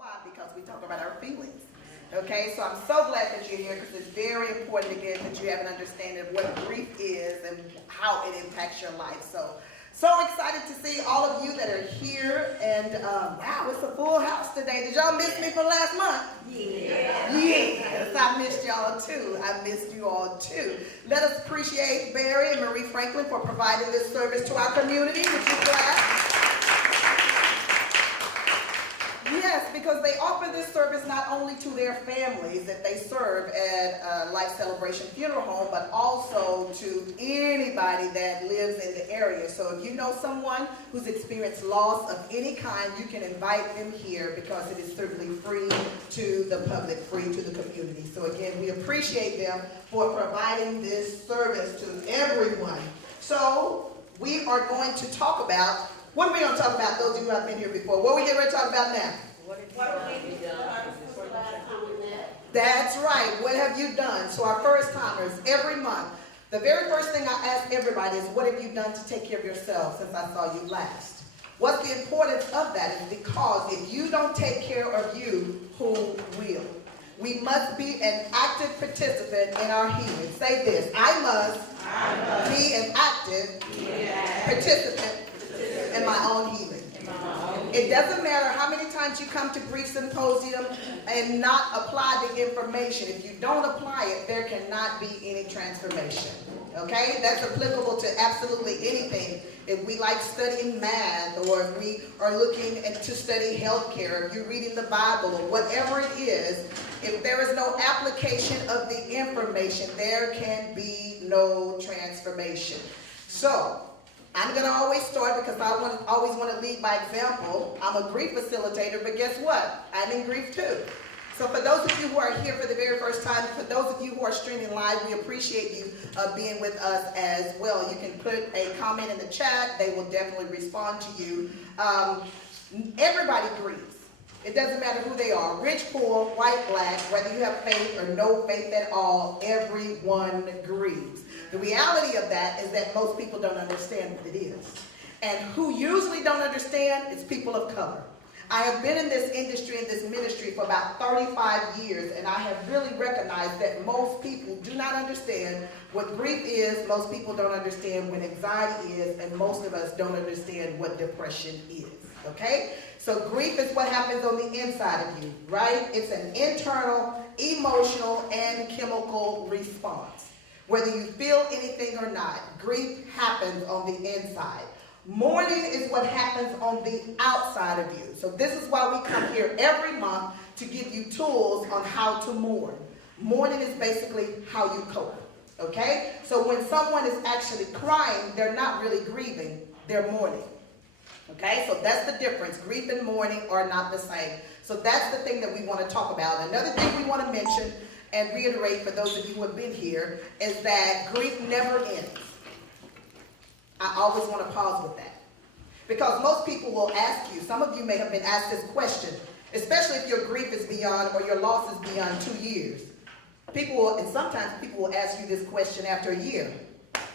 Why? Because we talk about our feelings. Okay, so I'm so glad that you're here because it's very important again that you have an understanding of what grief is and how it impacts your life. So excited to see all of you that are here, and wow, it's a full house today. Did y'all miss me from last month? Yeah. Yes, I missed y'all too. I missed you all too. Let us appreciate Barry and Marie Franklin for providing this service to our community. Would you clap? Yes, because they offer this service not only to their families that they serve at Life Celebration Funeral Home, but also to anybody that lives in the area. So if you know someone who's experienced loss of any kind, you can invite them here because it is certainly free to the public, free to the community. So again, we appreciate them for providing this service to everyone. So we are going to talk about, what are we going to talk about, those of you who have been here before? What are we getting ready to talk about now? What have you done? That's right. What have you done? So our first timers, every month, the very first thing I ask everybody is, what have you done to take care of yourself since I saw you last? What's the importance of that is because if you don't take care of you, who will? We must be an active participant in our healing. Say this, I must be an active participant in my own healing. It doesn't matter how many times you come to Grief Symposium and not apply the information. If you don't apply it, there cannot be any transformation. Okay? That's applicable to absolutely anything. If we like studying math, or if we are looking to study healthcare, if you're reading the Bible, or whatever it is, if there is no application of the information, there can be no transformation. So, I'm going to always start because I always want to lead by example. I'm a grief facilitator, but guess what? I'm in grief too. So for those of you who are here for the very first time, for those of you who are streaming live, we appreciate you being with us as well. You can put a comment in the chat. They will definitely respond to you. Everybody grieves. It doesn't matter who they are, rich, poor, white, black, whether you have faith or no faith at all, everyone grieves. The reality of that is that most people don't understand what it is. And who usually don't understand is people of color. I have been in this industry, in this ministry for about 35 years, and I have really recognized that most people do not understand what grief is, most people don't understand what anxiety is, and most of us don't understand what depression is, okay? So grief is what happens on the inside of you, right? It's an internal, emotional, and chemical response. Whether you feel anything or not, grief happens on the inside. Mourning is what happens on the outside of you. So this is why we come here every month to give you tools on how to mourn. Mourning is basically how you cope, okay? So when someone is actually crying, they're not really grieving, they're mourning. Okay, so that's the difference. Grief and mourning are not the same. So that's the thing that we want to talk about. Another thing we want to mention and reiterate for those of you who have been here is that grief never ends. I always want to pause with that. Because most people will ask you, some of you may have been asked this question, especially if your grief is beyond or your loss is beyond 2 years. People will, and sometimes people will ask you this question after a year.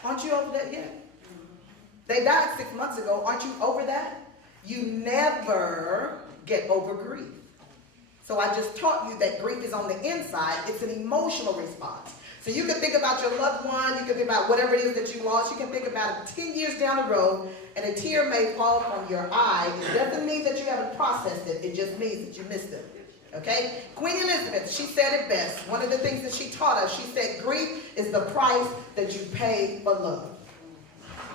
Aren't you over that yet? They died 6 months ago. Aren't you over that? You never get over grief. So I just taught you that grief is on the inside. It's an emotional response. So you can think about your loved one. You can think about whatever it is that you lost. You can think about it 10 years down the road, and a tear may fall from your eye. It doesn't mean that you haven't processed it. It just means that you missed it. Okay? Queen Elizabeth, she said it best. One of the things that she taught us, she said, grief is the price that you pay for love.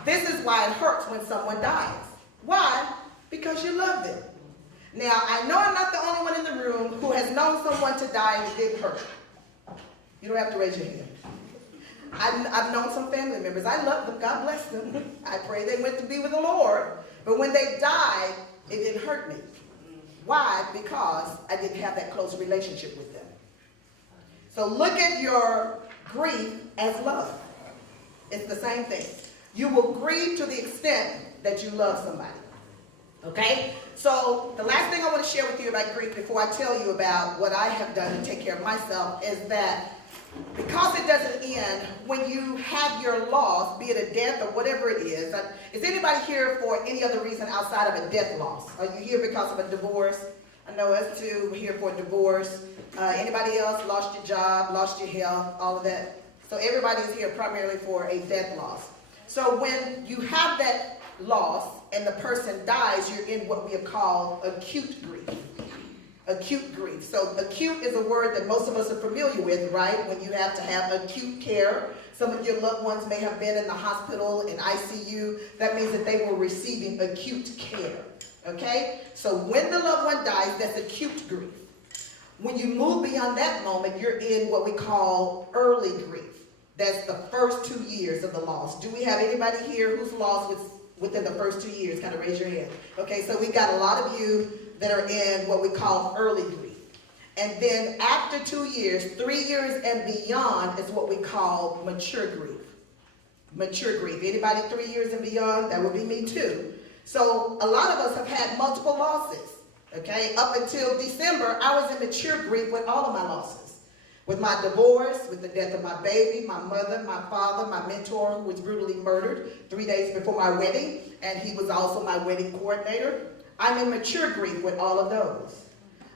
This is why it hurts when someone dies. Why? Because you love them. Now, I know I'm not the only one in the room who has known someone to die and it didn't hurt. You don't have to raise your hand. I've known some family members. I love them. God bless them. I pray they went to be with the Lord. But when they died, it didn't hurt me. Why? Because I didn't have that close relationship with them. So look at your grief as love. It's the same thing. You will grieve to the extent that you love somebody. Okay? So the last thing I want to share with you about grief before I tell you about what I have done to take care of myself is that because it doesn't end when you have your loss, be it a death or whatever it is. Is anybody here for any other reason outside of a death loss? Are you here because of a divorce? I know us too, we're here for divorce. Anybody else lost your job, lost your health, all of that? So everybody is here primarily for a death loss. So when you have that loss and the person dies, you're in what we call acute grief. Acute grief. So acute is a word that most of us are familiar with, right? When you have to have acute care. Some of your loved ones may have been in the hospital, in ICU. That means that they were receiving acute care. Okay? So when the loved one dies, that's acute grief. When you move beyond that moment, you're in what we call early grief. That's the first 2 years of the loss. Do we have anybody here whose loss was within the first 2 years? Kind of raise your hand. Okay, so we got a lot of you that are in what we call early grief. And then after 2 years, 3 years and beyond is what we call mature grief. Mature grief. Anybody 3 years and beyond? That would be me too. So a lot of us have had multiple losses. Okay, up until December, I was in mature grief with all of my losses. With my divorce, with the death of my baby, my mother, my father, my mentor who was brutally murdered 3 days before my wedding, and he was also my wedding coordinator. I'm in mature grief with all of those.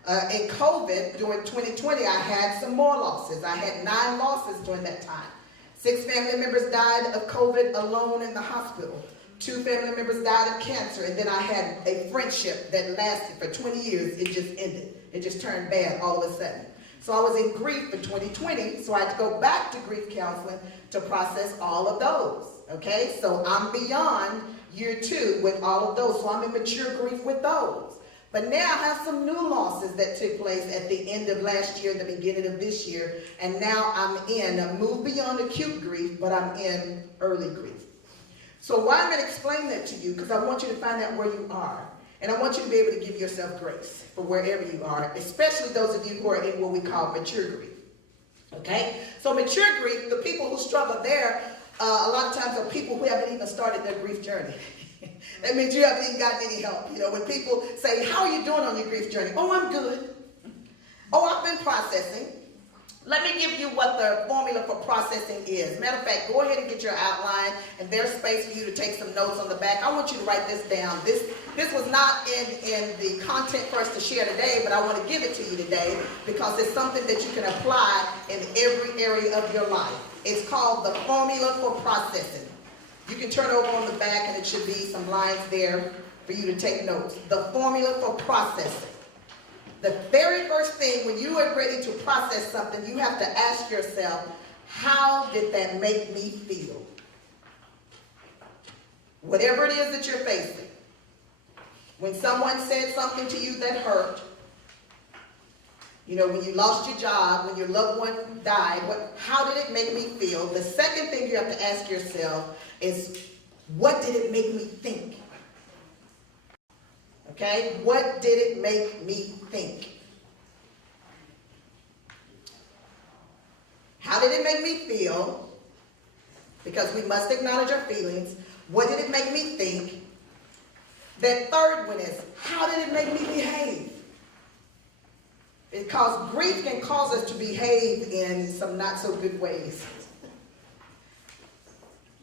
In COVID, during 2020, I had some more losses. I had 9 losses during that time. 6 family members died of COVID alone in the hospital. 2 family members died of cancer, and then I had a friendship that lasted for 20 years. It just ended. It just turned bad all of a sudden. So I was in grief for 2020, so I had to go back to grief counseling to process all of those. Okay, so I'm beyond year 2 with all of those, so I'm in mature grief with those. But now I have some new losses that took place at the end of last year, the beginning of this year, and now I moved beyond acute grief, but I'm in early grief. So why I'm going to explain that to you, because I want you to find out where you are. And I want you to be able to give yourself grace for wherever you are, especially those of you who are in what we call mature grief. Okay? So mature grief, the people who struggle there, a lot of times are people who haven't even started their grief journey. That means you haven't even gotten any help. You know, when people say, how are you doing on your grief journey? Oh, I'm good. Oh, I've been processing. Let me give you what the formula for processing is. Matter of fact, go ahead and get your outline, and there's space for you to take some notes on the back. I want you to write this down. This was not in the content for us to share today, but I want to give it to you today because it's something that you can apply in every area of your life. It's called the formula for processing. You can turn over on the back, and it should be some lines there for you to take notes. The formula for processing. The very first thing when you are ready to process something, you have to ask yourself, how did that make me feel? Whatever it is that you're facing. When someone said something to you that hurt, you know, when you lost your job, when your loved one died, how did it make me feel? The second thing you have to ask yourself is, what did it make me think? Okay, what did it make me think? How did it make me feel? Because we must acknowledge our feelings. What did it make me think? That third one is, how did it make me behave? Because grief can cause us to behave in some not so good ways.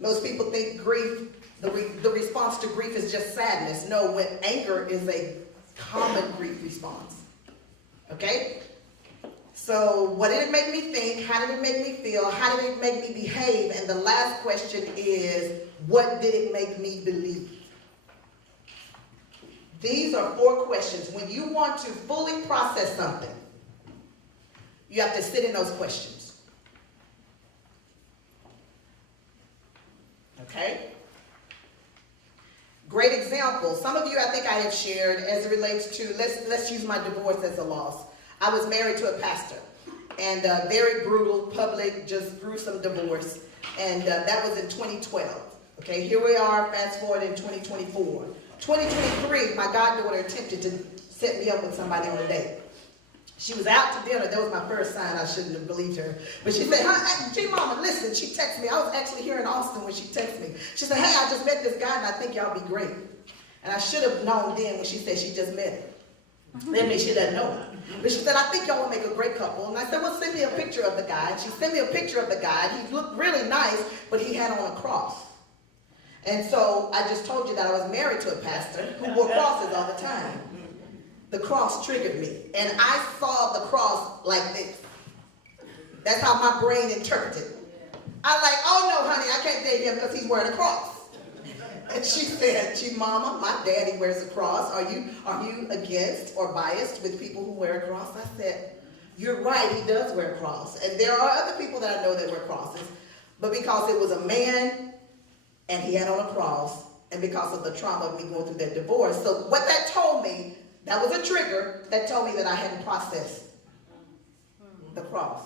Most people think grief, the response to grief is just sadness. No, when anger is a common grief response. Okay? So what did it make me think? How did it make me feel? How did it make me behave? And the last question is, what did it make me believe? These are 4 questions. When you want to fully process something, you have to sit in those questions. Okay? Great example. Some of you, I think I have shared as it relates to, let's use my divorce as a loss. I was married to a pastor, and very brutal, public, just gruesome divorce. And that was in 2012. Okay, here we are, fast forward in 2024. 2023, my goddaughter attempted to set me up with somebody on a date. She was out to dinner. That was my first sign. I shouldn't have believed her. But she said, gee, mama, listen, she texted me. I was actually here in Austin when she texted me. She said, hey, I just met this guy, and I think y'all be great. And I should have known then when she said she just met him. That means she doesn't know him. But she said, I think y'all will make a great couple. And I said, well, send me a picture of the guy. And she sent me a picture of the guy. He looked really nice, but he had on a cross. And so I just told you that I was married to a pastor who wore crosses all the time. the cross triggered me. And I saw the cross like this. That's how my brain interpreted it. I like, oh no, honey, I can't date him because he's wearing a cross. And she said, Mama, my daddy wears a cross. Are you against or biased with people who wear a cross? I said, you're right, he does wear a cross. And there are other people that I know that wear crosses. But because it was a man and he had on a cross, and because of the trauma of me going through that divorce. So what that told me, that was a trigger that told me that I hadn't processed the cross.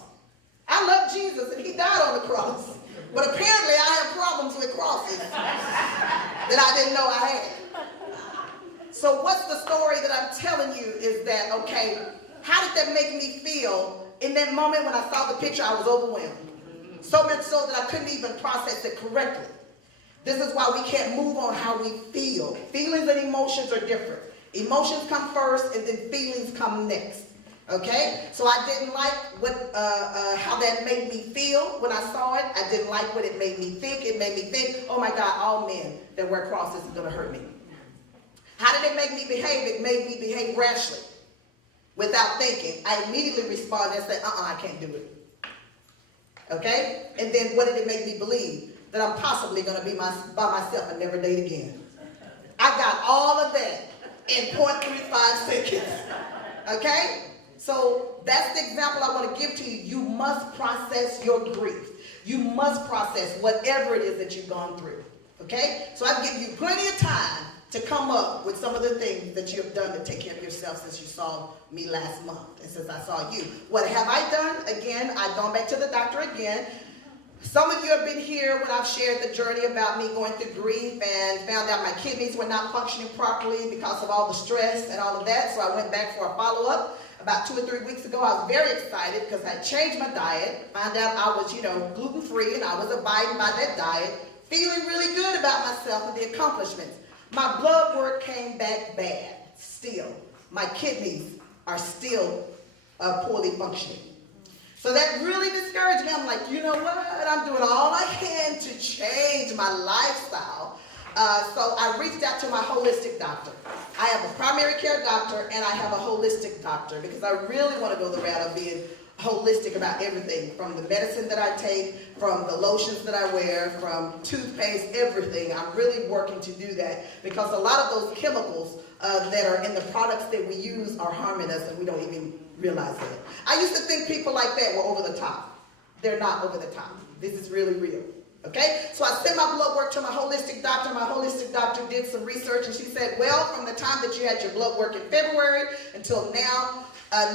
I love Jesus and he died on the cross. But apparently I have problems with crosses that I didn't know I had. So what's the story that I'm telling you is that, okay, how did that make me feel? In that moment when I saw the picture, I was overwhelmed. So much so that I couldn't even process it correctly. This is why we can't move on how we feel. Feelings and emotions are different. Emotions come first and then feelings come next. Okay? So I didn't like how that made me feel when I saw it. I didn't like what it made me think. It made me think, oh my God, all men that wear crosses is going to hurt me. How did it make me behave? It made me behave rashly. Without thinking. I immediately responded and said, I can't do it. Okay? And then what did it make me believe? That I'm possibly going to be by myself and never date again. I got all of that in 0.35 seconds. Okay? So that's the example I want to give to you. You must process your grief. You must process whatever it is that you've gone through. Okay? So I've given you plenty of time to come up with some of the things that you have done to take care of yourself since you saw me last month and since I saw you. What have I done? Again, I've gone back to the doctor again. Some of you have been here when I've shared the journey about me going through grief and found out my kidneys were not functioning properly because of all the stress and all of that. So I went back for a follow-up about 2 or 3 weeks ago. I was very excited because I changed my diet, found out I was, gluten-free, and I was abiding by that diet, feeling really good about myself and the accomplishments. My blood work came back bad, still. My kidneys are still poorly functioning. So that really discouraged me. I'm like, you know what? I'm doing all I can to change my lifestyle. So I reached out to my holistic doctor. I have a primary care doctor and I have a holistic doctor because I really want to go the route of being holistic about everything, from the medicine that I take, from the lotions that I wear, from toothpaste, everything. I'm really working to do that because a lot of those chemicals that are in the products that we use are harming us and we don't even realize it. I used to think people like that were over the top. They're not over the top. This is really real. Okay? So I sent my blood work to my holistic doctor. My holistic doctor did some research and she said, well, from the time that you had your blood work in February until now,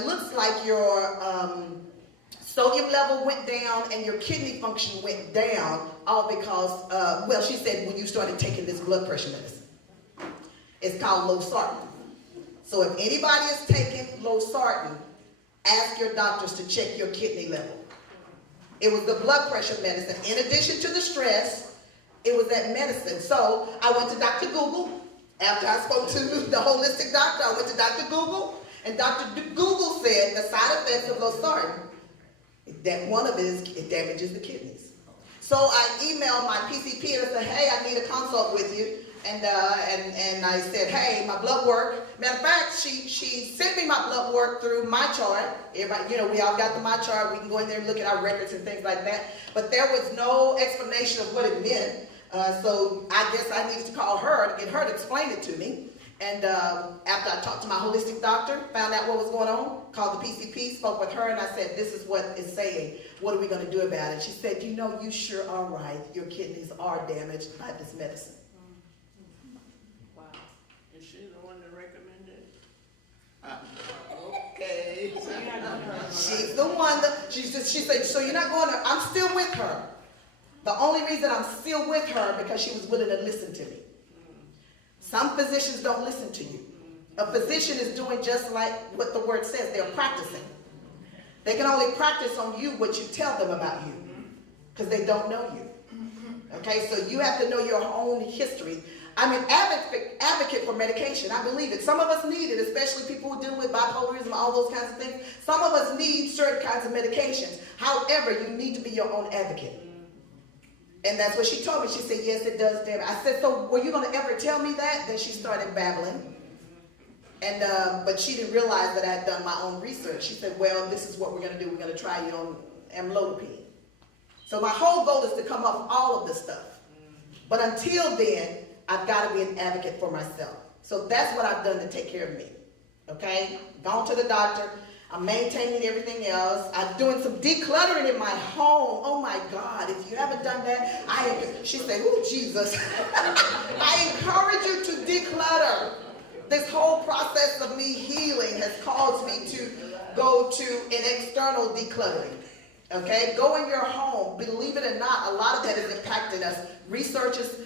looks like your sodium level went down and your kidney function went down, all because, she said when you started taking this blood pressure medicine. It's called losartan. So if anybody is taking losartan, ask your doctors to check your kidney level. It was the blood pressure medicine. In addition to the stress, it was that medicine. So I went to Dr. Google. After I spoke to the holistic doctor, I went to Dr. Google. And Dr. Google said the side effects of losartan, that one of it is it damages the kidneys. So I emailed my PCP and I said, hey, I need a consult with you. And I said, hey, my blood work. Matter of fact, she sent me my blood work through my chart. Everybody, we all got the my chart. We can go in there and look at our records and things like that. But there was no explanation of what it meant. So I guess I needed to call her to get her to explain it to me. And after I talked to my holistic doctor, found out what was going on, called the PCP, spoke with her, and I said, this is what it's saying. What are we going to do about it? She said, you sure are right. Your kidneys are damaged by this medicine. Wow. Is she the one that recommended? Okay. She's the one that, she said, so you're not going to, I'm still with her. The only reason I'm still with her because she was willing to listen to me. Some physicians don't listen to you. A physician is doing just like what the word says. They're practicing. They can only practice on you what you tell them about you because they don't know you. Okay, so you have to know your own history. I'm an advocate for medication. I believe it. Some of us need it, especially people who deal with bipolarism, all those kinds of things. Some of us need certain kinds of medications. However, you need to be your own advocate. And that's what she told me. She said, yes, it does damage. I said, so were you going to ever tell me that? Then she started babbling. But she didn't realize that I had done my own research. She said, well, this is what we're going to do. We're going to try you on amlodipine. So my whole goal is to come off all of this stuff. But until then, I've got to be an advocate for myself. So that's what I've done to take care of me. Okay? Gone to the doctor. I'm maintaining everything else. I'm doing some decluttering in my home. Oh my God, if you haven't done that, she said, oh Jesus. I encourage you to declutter. This whole process of me healing has caused me to go to an external decluttering. Okay? Go in your home. Believe it or not, a lot of that is impacting us. Research is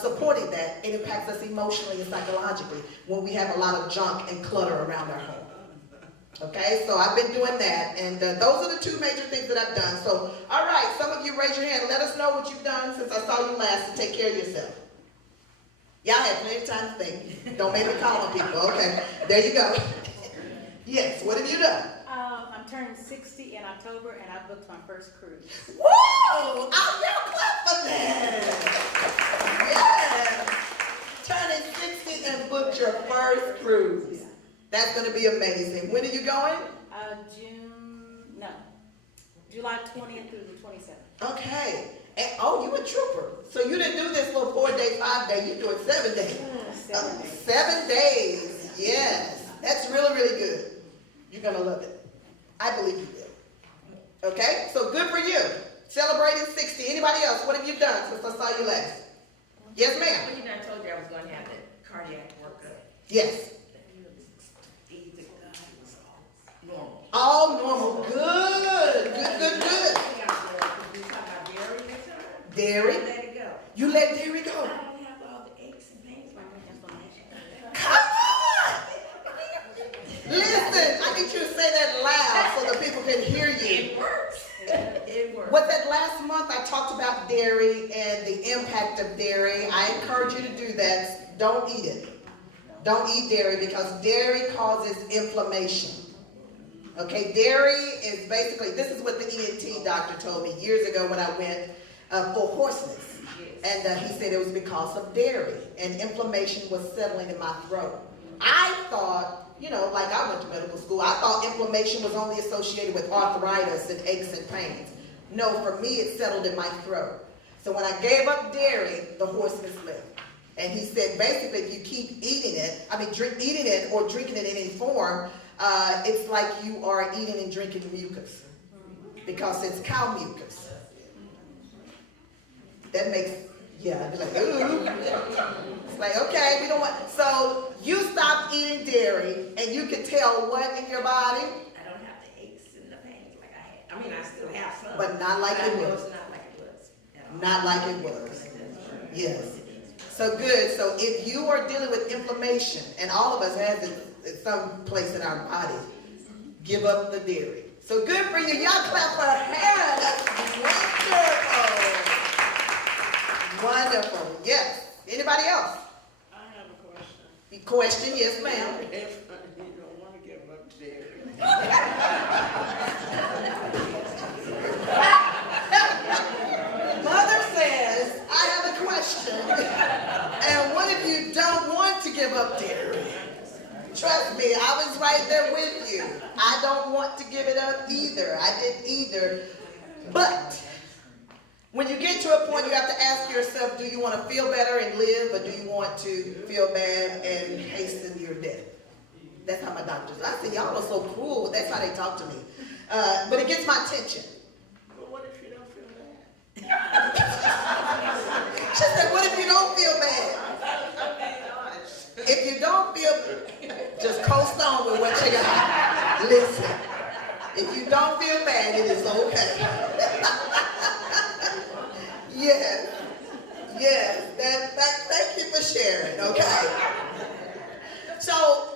supporting that. It impacts us emotionally and psychologically when we have a lot of junk and clutter around our home. Okay, so I've been doing that, and those are the two major things that I've done. So, all right, some of you raise your hand. Let us know what you've done since I saw you last to take care of yourself. Y'all have plenty of time to think. Don't make me call on people. Okay, there you go. Yes, what have you done? I'm turning 60 in October, and I booked my first cruise. Whoa! I'll clap for that. Yeah. Turning 60 and booked your first cruise. That's going to be amazing. When are you going? July 20th through the 27th. Okay. And, you a trooper. So you didn't do this little 4-day, 5-day. You're doing 7 days. 7 days. 7 days. Yes. That's really, really good. You're going to love it. I believe you will. Okay? So good for you. Celebrating 60. Anybody else? What have you done since I saw you last? Yes, ma'am. Well, I told you I was going to have the cardiac workup. Yes. Normal. All normal. Good. Good. Dairy? Let it go. You let dairy go. I don't have all the aches and pains like inflammation. Come on! Listen, I need you to say that loud so that people can hear you. It works. It works. What that last month I talked about dairy and the impact of dairy. I encourage you to do that. Don't eat it. Don't eat dairy because dairy causes inflammation. Okay, dairy is basically, this is what the ENT doctor told me years ago when I went for hoarseness. Yes. And he said it was because of dairy and inflammation was settling in my throat. I thought, like I went to medical school, I thought inflammation was only associated with arthritis and aches and pains. No, for me it settled in my throat. So when I gave up dairy, the hoarseness left. And he said basically if you keep eating it, eating it or drinking it in any form, it's like you are eating and drinking mucus because it's cow mucus. That makes, it's like, ooh. It's like, okay, we don't want, so you stop eating dairy and you can tell what in your body? I don't have the aches and the pains like I had. I still have some. But not like it was. Not like it was. Not like it was. Yes. So good. So if you are dealing with inflammation, and all of us have it at some place in our body, give up the dairy. So good for you. Y'all clap for Hannah. That's wonderful. Wonderful. Yes. Anybody else? I have a question. Question? Yes, ma'am. If you don't want to give up dairy. Mother says, I have a question. And what if you don't want to give up dairy? Trust me, I was right there with you. I don't want to give it up either. I didn't either. But when you get to a point, you have to ask yourself, do you want to feel better and live, or do you want to feel bad and hasten your death? That's how my doctors, I say, y'all are so cruel. That's how they talk to me. But it gets my attention. But what if you don't feel bad? She said, what if you don't feel bad? If you don't feel, just coast on with what you got. Listen, if you don't feel bad, it is okay. Yes. Thank you for sharing, okay? So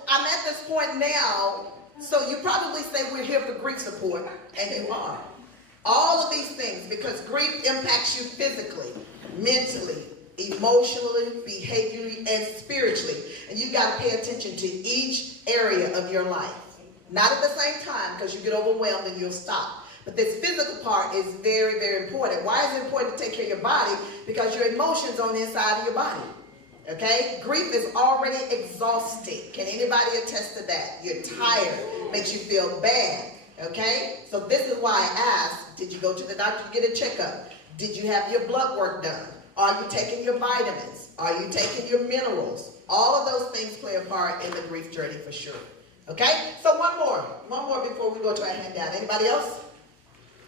I'm at this point now, so you probably say we're here for grief support, and you are. All of these things, because grief impacts you physically, mentally, emotionally, behaviorally, and spiritually. And you've got to pay attention to each area of your life. Not at the same time, because you get overwhelmed and you'll stop. But this physical part is very, very important. Why is it important to take care of your body? Because your emotions on the inside of your body. Okay? Grief is already exhausting. Can anybody attest to that? You're tired. Makes you feel bad. Okay? So this is why I asked, did you go to the doctor to get a checkup? Did you have your blood work done? Are you taking your vitamins? Are you taking your minerals? All of those things play a part in the grief journey for sure. Okay? So one more before we go to our handout. Anybody else?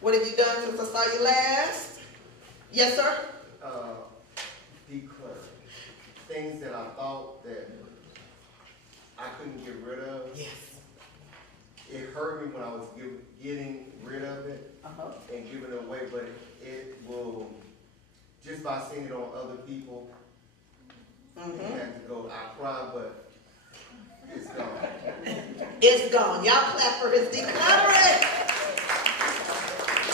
What have you done since I saw you last? Yes, sir? Declutter. Things that I thought that I couldn't get rid of. Yes. It hurt me when I was getting rid of it and giving it away, but it will, just by seeing it on other people, it had to go. I cried, but it's gone. It's gone. Y'all clap for his decluttering.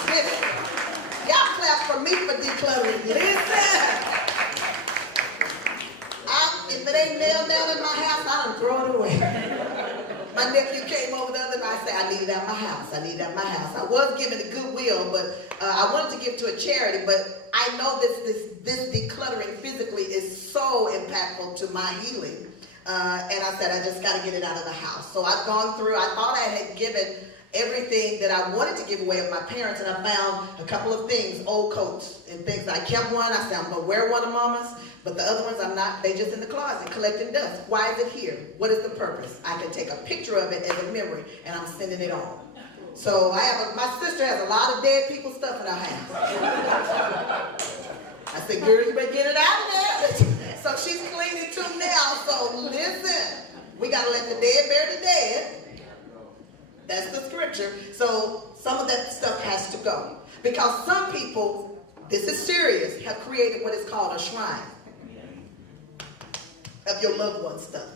Listen. Y'all clap for me for decluttering. Listen. If it ain't nailed down in my house, I don't throw it away. My nephew came over the other night and said, I need it at my house. I need it at my house. I was giving it Goodwill, but I wanted to give to a charity, but I know this decluttering physically is so impactful to my healing. And I said, I just got to get it out of the house. So I've gone through, I thought I had given everything that I wanted to give away of my parents, and I found a couple of things, old coats and things. I kept one. I said, I'm going to wear one of Mama's, but the other ones I'm not. They just in the closet collecting dust. Why is it here? What is the purpose? I can take a picture of it as a memory, and I'm sending it on. So my sister has a lot of dead people stuff in her house. I said, girl, you better get it out of there. So she's cleaning too now. So listen, we got to let the dead bury the dead. That's the scripture. So some of that stuff has to go. Because some people, this is serious, have created what is called a shrine of your loved one's stuff.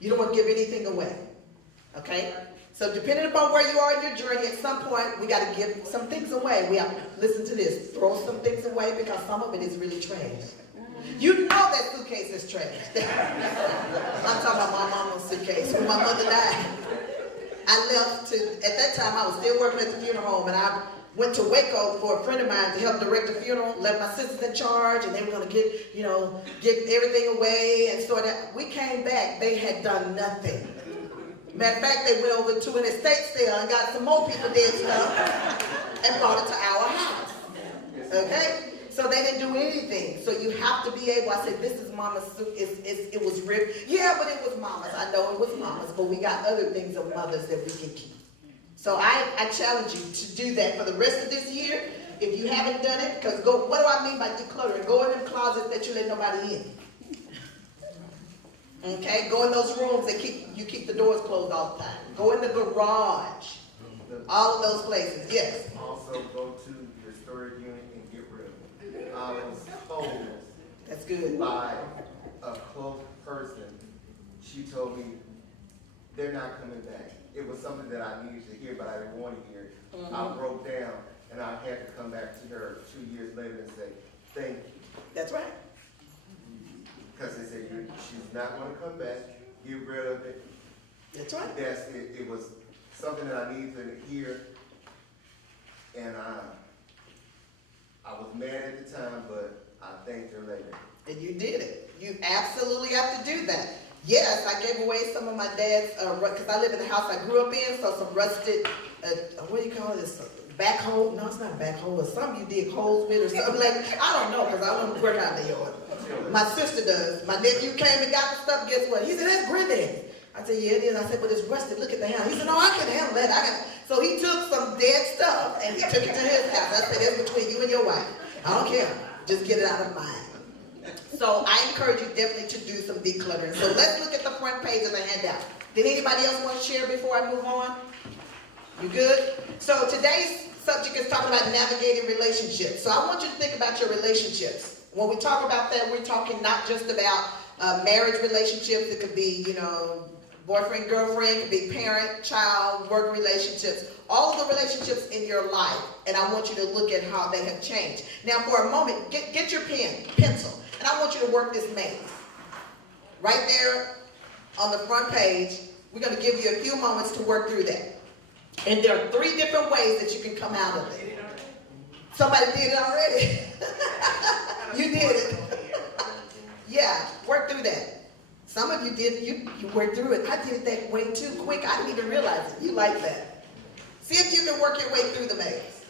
You don't want to give anything away. Okay? So depending upon where you are in your journey, at some point, we got to give some things away. We have to listen to this. Throw some things away because some of it is really trash. You know that suitcase is trash. I'm talking about my mama's suitcase. When my mother died, I left at that time I was still working at the funeral home, and I went to Waco for a friend of mine to help direct the funeral, left my sisters in charge, and they were going to give everything away and sort of. We came back, they had done nothing. Matter of fact, they went over to an estate sale and got some more people dead stuff and brought it to our house. Okay? So they didn't do anything. So you have to be able, I said, this is Mama's suit. It was ripped. Yeah, but it was Mama's. I know it was Mama's, but we got other things of mothers that we can keep. So I challenge you to do that for the rest of this year. If you haven't done it, because what do I mean by decluttering? Go in them closets that you let nobody in. Okay? Go in those rooms that you keep the doors closed all the time. Go in the garage. All of those places. Yes. Also go to your storage unit and get rid of it. I was told That's good. by a close person, she told me they're not coming back. It was something that I needed to hear, but I didn't want to hear it. I broke down, and I had to come back to her 2 years later and say, thank you. That's right. Because they said, she's not going to come back, get rid of it. That's right. It was something that I needed to hear, and I was mad at the time, but I thanked her later. And you did it. You absolutely have to do that. Yes, I gave away some of my dad's, because I live in the house I grew up in, so some rusted, what do you call this? Backhoe? No, it's not a backhoe. It's something you dig holes with or something like that. I don't know, because I don't work out in the yard. My sister does. My nephew came and got the stuff. Guess what? He said, that's granddaddy. I said, yeah, it is. I said, but it's rusted. Look at the handle. He said, no, I can handle that. So he took some dead stuff and he took it to his house. I said, that's between you and your wife. I don't care. Just get it out of mine. So I encourage you definitely to do some decluttering. So let's look at the front page of the handout. Did anybody else want to share before I move on? You good? So today's subject is talking about navigating relationships. So I want you to think about your relationships. When we talk about that, we're talking not just about marriage relationships. It could be, boyfriend, girlfriend. It could be parent, child, work relationships. All of the relationships in your life. And I want you to look at how they have changed. Now, for a moment, get your pencil. And I want you to work this maze. Right there on the front page, we're going to give you a few moments to work through that. And there are 3 different ways that you can come out of it. Somebody did it already. You did it. Yeah. Work through that. Some of you did, you worked through it. I did that way too quick. I didn't even realize it. You like that. See if you can work your way through the maze.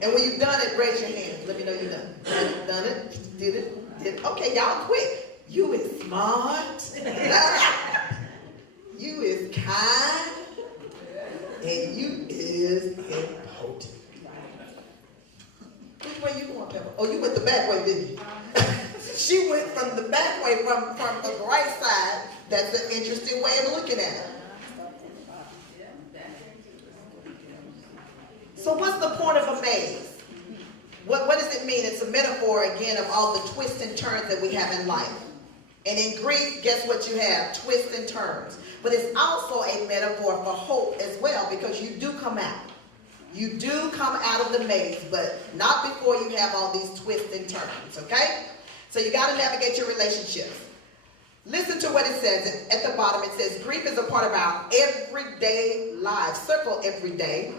And when you've done it, raise your hand. Let me know you're done. Done it? Did it? Did it? Okay, y'all quick. You is smart. You is kind. And you is important. Which way you going, Pepper? Oh, you went the back way, didn't you? She went from the back way, from the right side. That's an interesting way of looking at it. So what's the point of a maze? What does it mean? It's a metaphor, again, of all the twists and turns that we have in life. And in Greek, guess what you have? Twists and turns. But it's also a metaphor for hope as well, because you do come out. You do come out of the maze, but not before you have all these twists and turns, okay? So you got to navigate your relationships. Listen to what it says at the bottom. It says, grief is a part of our everyday lives. Circle everyday.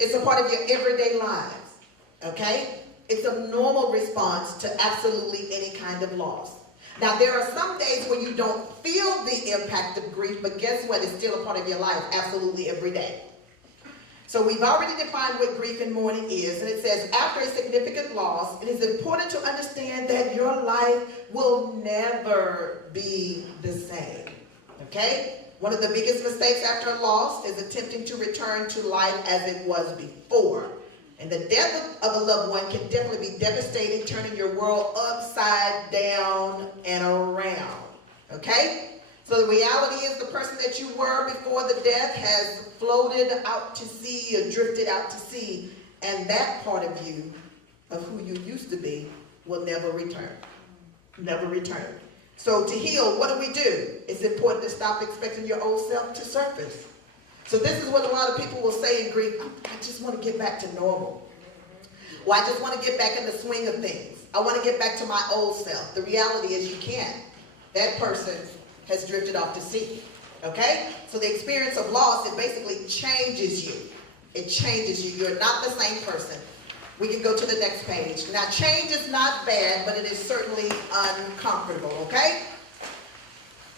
It's a part of your everyday lives, okay? It's a normal response to absolutely any kind of loss. Now, there are some days where you don't feel the impact of grief, but guess what? It's still a part of your life absolutely every day. So we've already defined what grief and mourning is, and it says, after a significant loss, it is important to understand that your life will never be the same, okay? One of the biggest mistakes after a loss is attempting to return to life as it was before. And the death of a loved one can definitely be devastating, turning your world upside down and around, okay? So the reality is the person that you were before the death has floated out to sea or drifted out to sea, and that part of you, of who you used to be, will never return. Never return. So to heal, what do? It's important to stop expecting your old self to surface. So this is what a lot of people will say in grief: I just want to get back to normal. Well, I just want to get back in the swing of things. I want to get back to my old self. The reality is you can't. That person has drifted off to sea. Okay? So the experience of loss, it basically changes you. It changes you. You're not the same person. We can go to the next page. Now, change is not bad, but it is certainly uncomfortable, okay?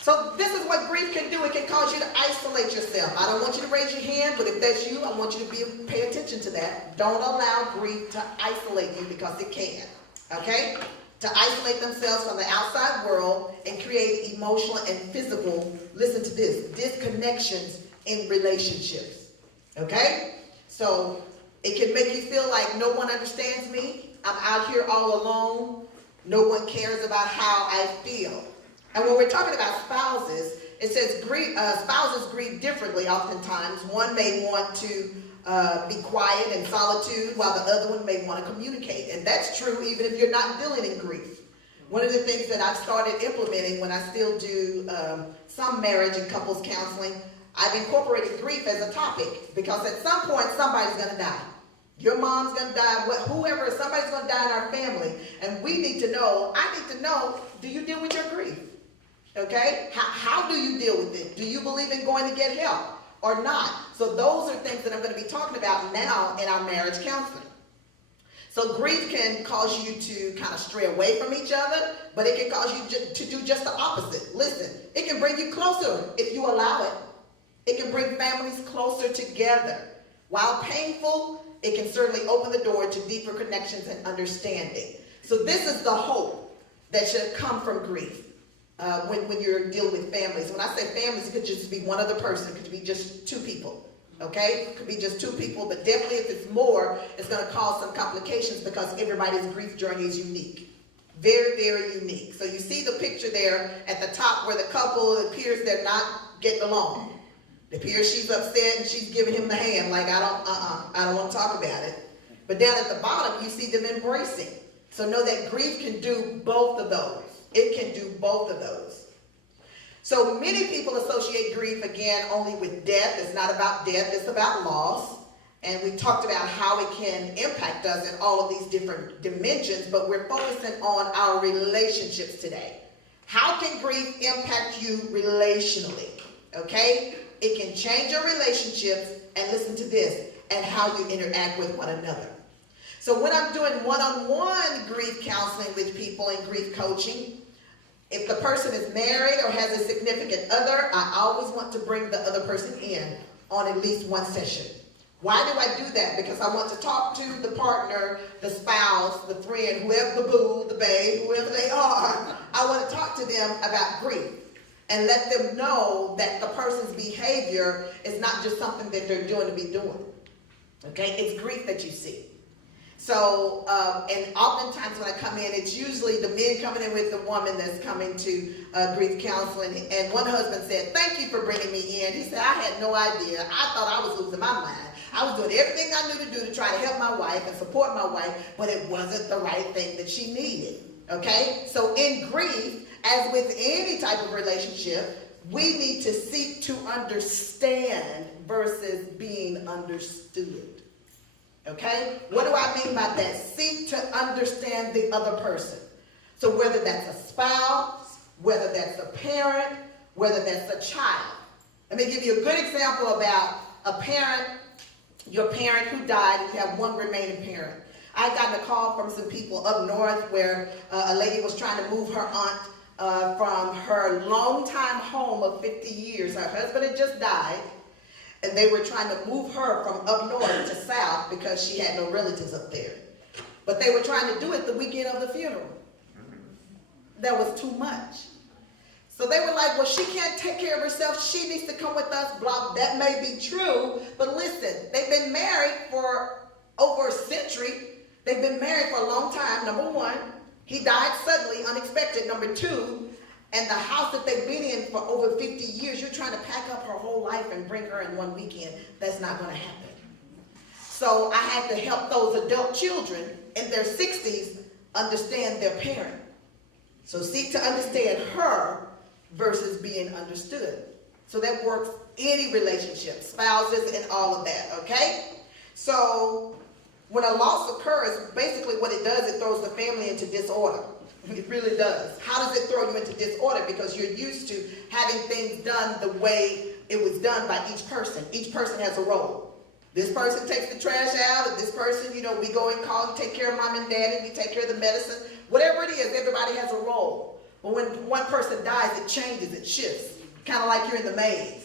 So this is what grief can do. It can cause you to isolate yourself. I don't want you to raise your hand, but if that's you, I want you to pay attention to that. Don't allow grief to isolate you, because it can, okay? To isolate themselves from the outside world and create emotional and physical, listen to this, disconnections in relationships, okay? So it can make you feel like no one understands me. I'm out here all alone. No one cares about how I feel. And when we're talking about spouses, it says spouses grieve differently oftentimes. One may want to be quiet in solitude, while the other one may want to communicate. And that's true even if you're not dealing in grief. One of the things that I've started implementing when I still do some marriage and couples counseling, I've incorporated grief as a topic, because at some point somebody's going to die. Your mom's going to die, whoever, somebody's going to die in our family. And we need to know, I need to know, do you deal with your grief? Okay? How do you deal with it? Do you believe in going to get help or not? So those are things that I'm going to be talking about now in our marriage counseling. So grief can cause you to kind of stray away from each other, but it can cause you to do just the opposite. Listen, it can bring you closer if you allow it. It can bring families closer together. While painful, it can certainly open the door to deeper connections and understanding. So this is the hope that should come from grief. When you're dealing with families. When I say families, it could just be one other person. It could be just two people. Okay? It could be just two people, but definitely if it's more, it's going to cause some complications, because everybody's grief journey is unique. Very, very unique. So you see the picture there at the top where the couple, it appears they're not getting along. It appears she's upset and she's giving him the hand like, I don't want to talk about it. But down at the bottom, you see them embracing. So know that grief can do both of those. It can do both of those. So many people associate grief, again, only with death. It's not about death, it's about loss. And we talked about how it can impact us in all of these different dimensions, but we're focusing on our relationships today. How can grief impact you relationally? Okay? It can change your relationships, and listen to this, and how you interact with one another. So when I'm doing one-on-one grief counseling with people and grief coaching, if the person is married or has a significant other, I always want to bring the other person in on at least one session. Why do I do that? Because I want to talk to the partner, the spouse, the friend, whoever, the boo, the babe, whoever they are. I want to talk to them about grief and let them know that the person's behavior is not just something that they're doing to be doing. Okay? It's grief that you see. So, and oftentimes when I come in, it's usually the men coming in with the woman that's coming to grief counseling. And one husband said, "Thank you for bringing me in." He said, "I had no idea. I thought I was losing my mind. I was doing everything I knew to do to try to help my wife and support my wife, but it wasn't the right thing that she needed." Okay? So in grief, as with any type of relationship, we need to seek to understand versus being understood. Okay? What do I mean by that? Seek to understand the other person. So whether that's a spouse, whether that's a parent, whether that's a child. Let me give you a good example about a parent, your parent who died, and you have one remaining parent. I got a call from some people up north where a lady was trying to move her aunt from her longtime home of 50 years. Her husband had just died. And they were trying to move her from up north to south because she had no relatives up there. But they were trying to do it the weekend of the funeral. That was too much. So they were like, "Well, she can't take care of herself. She needs to come with us." Blah. That may be true. But listen, they've been married for over a century. They've been married for a long time, number one. He died suddenly, unexpected, number two. And the house that they've been in for over 50 years, you're trying to pack up her whole life and bring her in one weekend. That's not going to happen. So I had to help those adult children in their 60s understand their parent. So seek to understand her versus being understood. So that works any relationship, spouses and all of that, okay? So when a loss occurs, basically what it does, it throws the family into disorder. It really does. How does it throw you into disorder? Because you're used to having things done the way it was done by each person. Each person has a role. This person takes the trash out, and this person, we go and call, take care of mom and dad, and we take care of the medicine. Whatever it is, everybody has a role. But when one person dies, it changes, it shifts. Kind of like you're in the maze,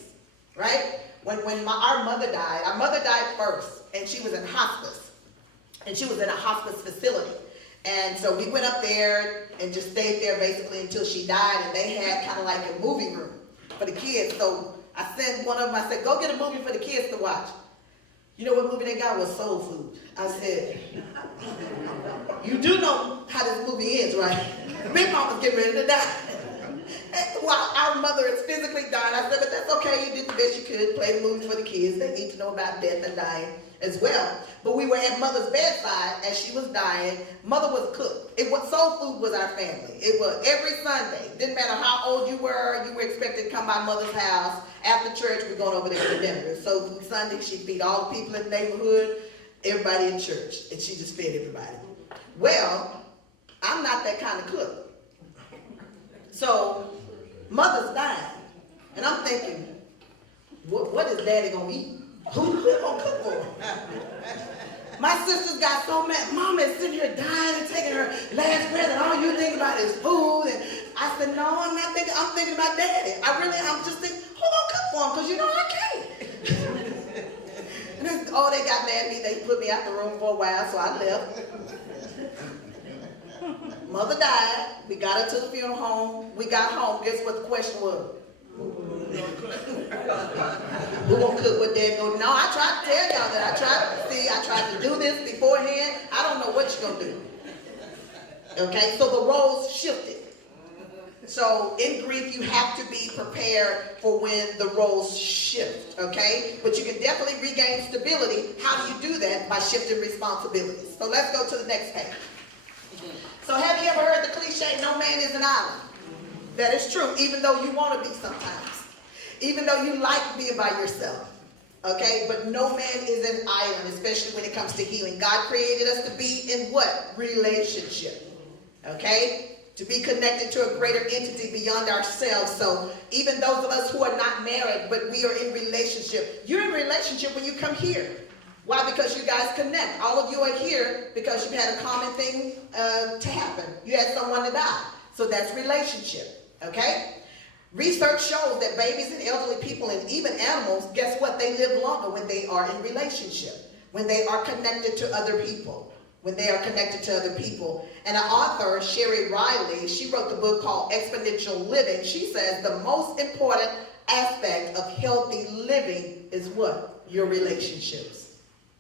right? When our mother died first, and she was in hospice. And she was in a hospice facility. And so we went up there and just stayed there basically until she died. And they had kind of like a movie room for the kids. So I sent one of them, I said, "Go get a movie for the kids to watch." You know what movie they got? Was Soul Food. I said, "You do know how this movie ends, right? Big Mama's getting ready to die." While our mother is physically dying, I said, "But that's okay. You did the best you could. Play the movie for the kids. They need to know about death and dying as well." But we were at mother's bedside as she was dying. Mother was a cook. Soul Food was our family. It was every Sunday. Didn't matter how old you were expected to come by mother's house. After church, we're going over there for dinner. Soul Food Sunday, she'd feed all the people in the neighborhood, everybody in church, and she just fed everybody. Well, I'm not that kind of cook. So mother's dying, and I'm thinking, what is daddy gonna eat? Who gonna cook for her? My sister's got so mad. Mama is sitting here dying and taking her last breath, and all you think about is food. And I said, "No, I'm not thinking. I'm thinking about daddy. I'm just thinking, who gonna cook for him? Because I can't." And then, they got mad at me. They put me out the room for a while, so I left. Mother died. We got her to the funeral home. We got home. Guess what the question was? Who gonna cook what dad go? No, I tried to tell y'all that. I tried to do this beforehand. I don't know what you're gonna do. Okay, so the roles shifted. So in grief, you have to be prepared for when the roles shift, okay? But you can definitely regain stability. How do you do that? By shifting responsibilities. So let's go to the next page. So have you ever heard the cliche, "No man is an island"? That is true, even though you want to be sometimes. Even though you like being by yourself. Okay? But no man is an island, especially when it comes to healing. God created us to be in what? Relationship. Okay? To be connected to a greater entity beyond ourselves. So even those of us who are not married, but we are in relationship. You're in relationship when you come here. Why? Because you guys connect. All of you are here because you had a common thing to happen. You had someone to die. So that's relationship, okay? Research shows that babies and elderly people and even animals, guess what? They live longer when they are in relationship, when they are connected to other people. When they are connected to other people. And an author, Sherry Riley, she wrote the book called Exponential Living. She says the most important aspect of healthy living is what? Your relationships.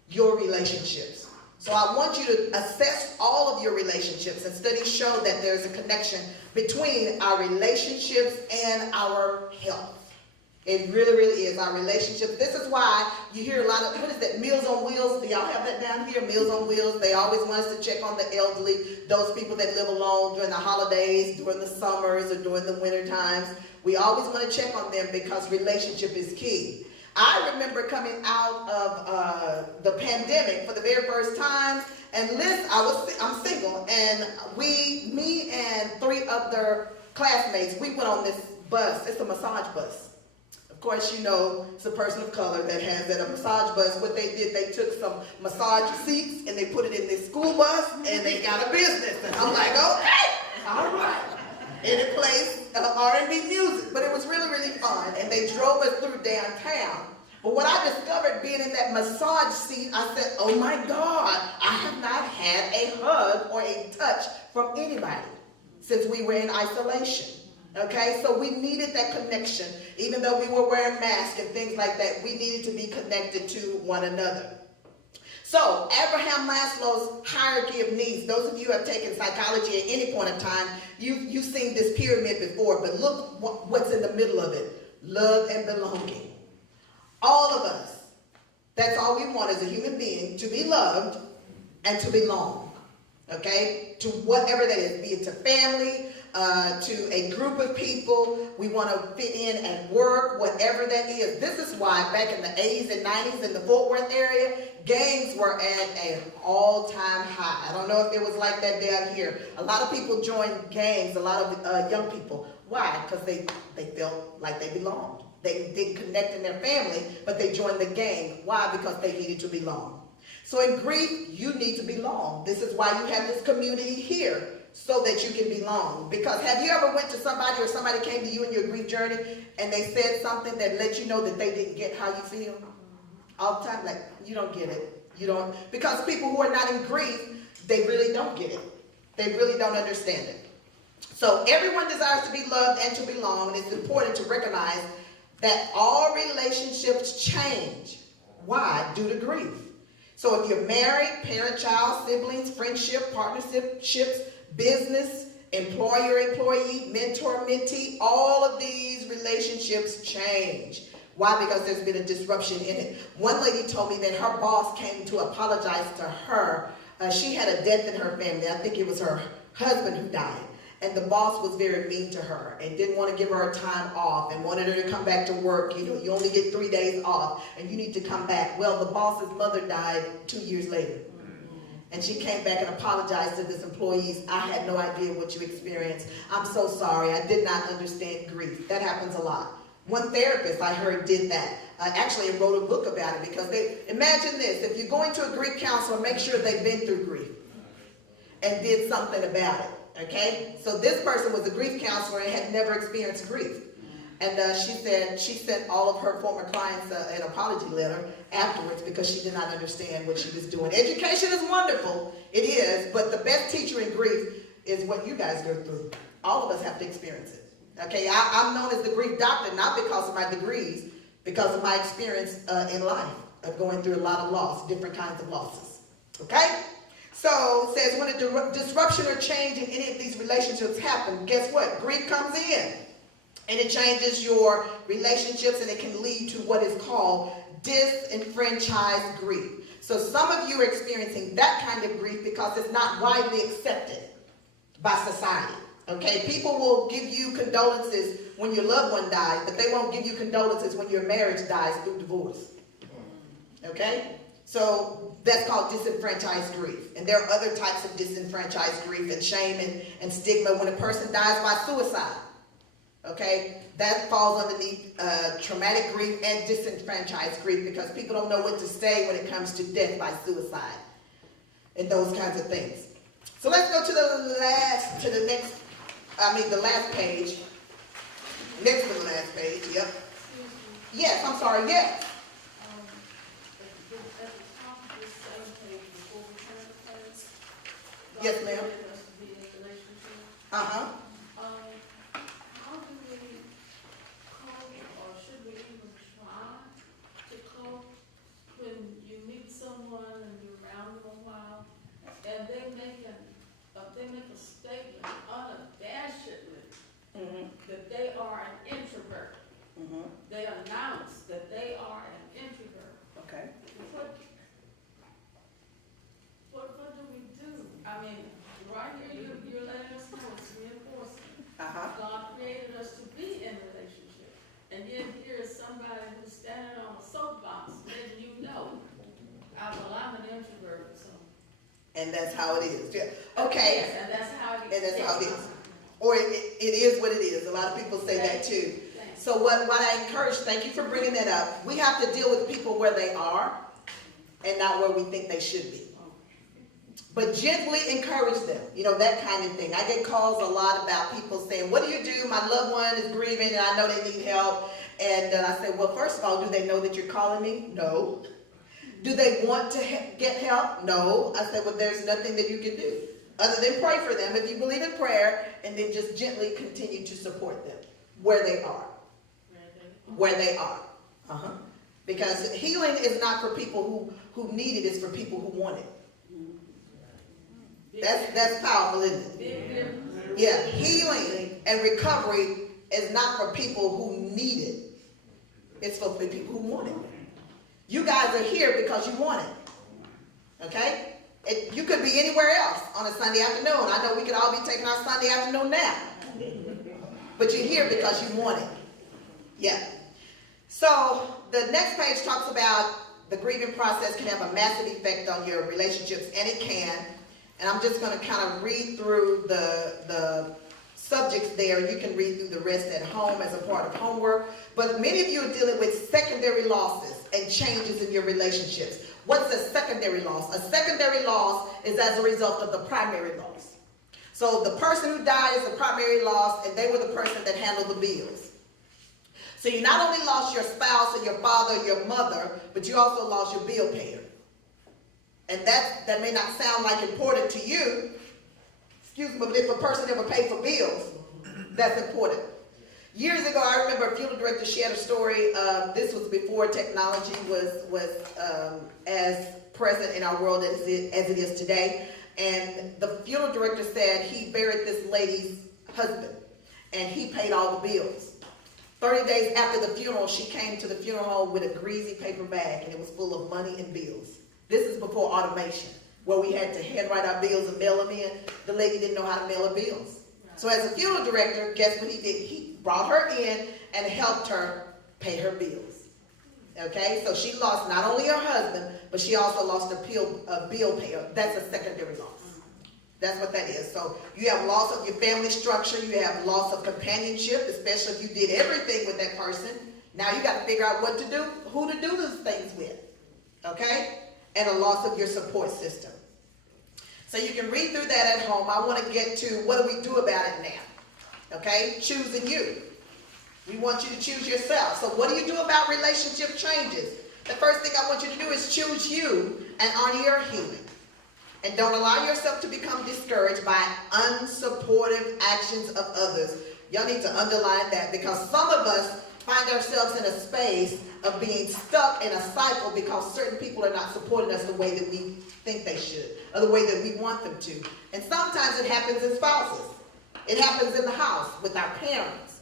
Your relationships. So I want you to assess all of your relationships, and studies show that there's a connection between our relationships and our health. It really, really is our relationships. This is why you hear a lot of, what is that, Meals on Wheels? Do y'all have that down here? Meals on Wheels. They always want us to check on the elderly, those people that live alone during the holidays, during the summers, or during the winter times. We always want to check on them because relationship is key. I remember coming out of the pandemic for the very first time, and I'm single, and me and 3 other classmates, we went on this bus. It's a massage bus. Of course, you know, it's a person of color that has at a massage bus. What they did, they took some massage seats and they put it in this school bus and they got a business. And I'm like, okay, all right. And it plays R&B music, but it was really, really fun. And they drove us through downtown. But what I discovered being in that massage seat, I said, oh my God, I have not had a hug or a touch from anybody since we were in isolation. Okay, so we needed that connection. Even though we were wearing masks and things like that, we needed to be connected to one another. So, Abraham Maslow's hierarchy of needs, those of you who have taken psychology at any point in time, you've seen this pyramid before, but look what's in the middle of it. Love and belonging. All of us, that's all we want as a human being, to be loved and to belong. Okay, to whatever that is, be it to family, to a group of people. We want to fit in at work, whatever that is. This is why back in the 80s and 90s in the Fort Worth area, gangs were at an all-time high. I don't know if it was like that down here. A lot of people joined gangs, a lot of young people. Why? Because they felt like they belonged. They didn't connect in their family, but they joined the gang. Why? Because they needed to belong. So in grief, you need to belong. This is why you have this community here, so that you can belong. Because have you ever went to somebody or somebody came to you in your grief journey and they said something that let you know that they didn't get how you feel? All the time, like, you don't get it. You don't, because people who are not in grief, they really don't get it. They really don't understand it. So everyone desires to be loved and to belong, and it's important to recognize that all relationships change. Why? Due to grief. So if you're married, parent, child, siblings, friendship, partnerships, business, employer, employee, mentor, mentee, all of these relationships change. Why? Because there's been a disruption in it. One lady told me that her boss came to apologize to her. She had a death in her family. I think it was her husband who died. And the boss was very mean to her and didn't want to give her a time off and wanted her to come back to work. You know, you only get 3 days off and you need to come back. Well, the boss's mother died 2 years later. And she came back and apologized to this employees. I had no idea what you experienced. I'm so sorry. I did not understand grief. That happens a lot. One therapist I heard did that. Actually wrote a book about it because imagine this. If you're going to a grief counselor, make sure they've been through grief and did something about it. Okay, so this person was a grief counselor and had never experienced grief. And she said she sent all of her former clients an apology letter afterwards because she did not understand what she was doing. Education is wonderful, it is, but the best teacher in grief is what you guys go through. All of us have to experience it. Okay, I'm known as the grief doctor, not because of my degrees, because of my experience in life of going through a lot of loss, different kinds of losses. Okay? So it says when a disruption or change in any of these relationships happen, guess what? Grief comes in and it changes your relationships and it can lead to what is called disenfranchised grief. So some of you are experiencing that kind of grief because it's not widely accepted by society. Okay, people will give you condolences when your loved one dies, but they won't give you condolences when your marriage dies through divorce. Okay? So that's called disenfranchised grief. And there are other types of disenfranchised grief and shame and stigma when a person dies by suicide. Okay, that falls underneath traumatic grief and disenfranchised grief, because people don't know what to say when it comes to death by suicide and those kinds of things. So let's go to the last page. Next to the last page, yep. Yes, I'm sorry, yes. At the top of this same page, before we turn the page, Yes, God ma'am. created us to be in a relationship. Uh-huh. How do we cope, or should we even try to cope when you meet someone and you're around them a while, and they make a statement unabashedly Mm-hmm. that they are an introvert. Mm-hmm. They announce that they are an introvert. Okay. What do we do? I mean, right here, you're letting us know it's reinforcing. Uh-huh. God created us to be in a relationship. And yet here is somebody who's standing on a soapbox letting you know, I'm an introvert, so. And that's how it is. Yeah. Okay. Yes, and that's how it is. And that's how it is. Or it is what it is. A lot of people say that too. Thanks. So what I encourage, thank you for bringing that up. We have to deal with people where they are and not where we think they should be. But gently encourage them, that kind of thing. I get calls a lot about people saying, what do you do? My loved one is grieving and I know they need help. And I say, well, first of all, do they know that you're calling me? No. Do they want to get help? No. I said, well, there's nothing that you can do other than pray for them if you believe in prayer, and then just gently continue to support them where they are. Where they are. Uh-huh. Because healing is not for people who need it, it's for people who want it. That's powerful, isn't it? Yeah, healing and recovery is not for people who need it. It's for people who want it. You guys are here because you want it. Okay? You could be anywhere else on a Sunday afternoon. I know we could all be taking our Sunday afternoon nap. But you're here because you want it. Yeah. So the next page talks about the grieving process can have a massive effect on your relationships, and it can. And I'm just going to kind of read through the subjects there. You can read through the rest at home as a part of homework. But many of you are dealing with secondary losses and changes in your relationships. What's a secondary loss? A secondary loss is as a result of the primary loss. So the person who died is the primary loss, and they were the person that handled the bills. So you not only lost your spouse or your father or your mother, but you also lost your bill payer. And that may not sound like important to you, excuse me, but if a person ever paid for bills, that's important. Years ago, I remember a funeral director shared a story. This was before technology was as present in our world as it is today. And the funeral director said he buried this lady's husband, and he paid all the bills. 30 days after the funeral, she came to the funeral home with a greasy paper bag, and it was full of money and bills. This is before automation, where we had to handwrite our bills and mail them in. The lady didn't know how to mail her bills. So as a funeral director, guess what he did? He brought her in and helped her pay her bills. Okay, so she lost not only her husband, but she also lost a bill payer. That's a secondary loss. That's what that is. So you have loss of your family structure. You have loss of companionship, especially if you did everything with that person. Now you got to figure out what to do, who to do those things with. Okay? And a loss of your support system. So you can read through that at home. I want to get to what do we do about it now? Okay? Choosing you. We want you to choose yourself. So what do you do about relationship changes? The first thing I want you to do is choose you and honor your healing. And don't allow yourself to become discouraged by unsupportive actions of others. Y'all need to underline that, because some of us find ourselves in a space of being stuck in a cycle because certain people are not supporting us the way that we think they should, or the way that we want them to. And sometimes it happens in spouses. It happens in the house with our parents.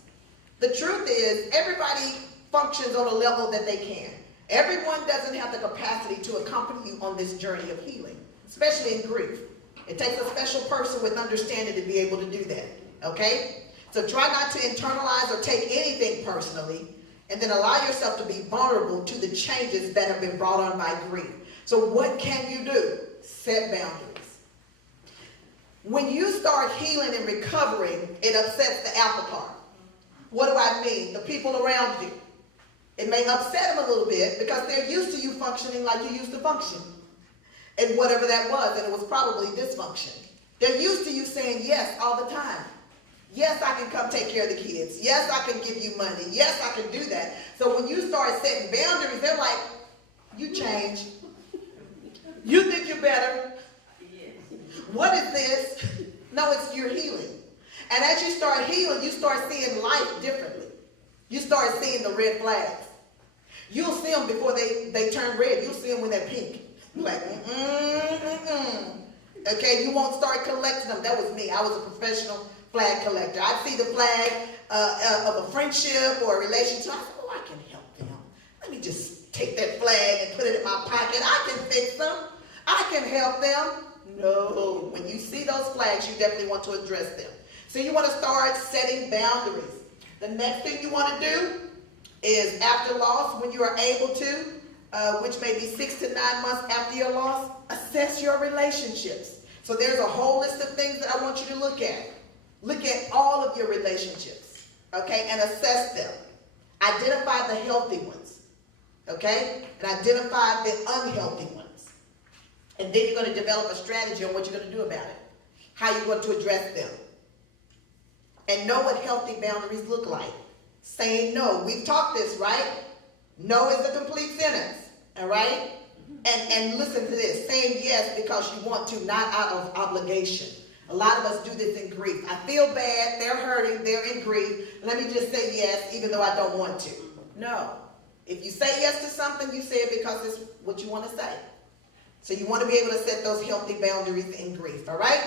The truth is, everybody functions on a level that they can. Everyone doesn't have the capacity to accompany you on this journey of healing, especially in grief. It takes a special person with understanding to be able to do that, okay? So try not to internalize or take anything personally, and then allow yourself to be vulnerable to the changes that have been brought on by grief. So what can you do? Set boundaries. When you start healing and recovering, it upsets the apple cart. What do I mean? The people around you. It may upset them a little bit because they're used to you functioning like you used to function. And whatever that was, and it was probably dysfunction. They're used to you saying yes all the time. Yes, I can come take care of the kids. Yes, I can give you money. Yes, I can do that. So when you start setting boundaries, they're like, you change. You think you're better. What is this? No, it's you're healing. And as you start healing, you start seeing life differently. You start seeing the red flags. You'll see them before they turn red. You'll see them when they're pink. You're like, Okay, you won't start collecting them. That was me. I was a professional flag collector. I'd see the flag of a friendship or a relationship. I said, oh, I can help them. Let me just take that flag and put it in my pocket. I can fix them. I can help them. No. When you see those flags, you definitely want to address them. So you want to start setting boundaries. The next thing you want to do is after loss, when you are able to, which may be 6 to 9 months after your loss, assess your relationships. So there's a whole list of things that I want you to look at. Look at all of your relationships, okay, and assess them. Identify the healthy ones, okay, and identify the unhealthy ones. And then you're going to develop a strategy on what you're going to do about it, how you're going to address them. And know what healthy boundaries look like. Saying no. We've talked this, right? No is a complete sentence, all right? And listen to this. Saying yes because you want to, not out of obligation. A lot of us do this in grief. I feel bad. They're hurting. They're in grief. Let me just say yes even though I don't want to. No. If you say yes to something, you say it because it's what you want to say. So you want to be able to set those healthy boundaries in grief, all right?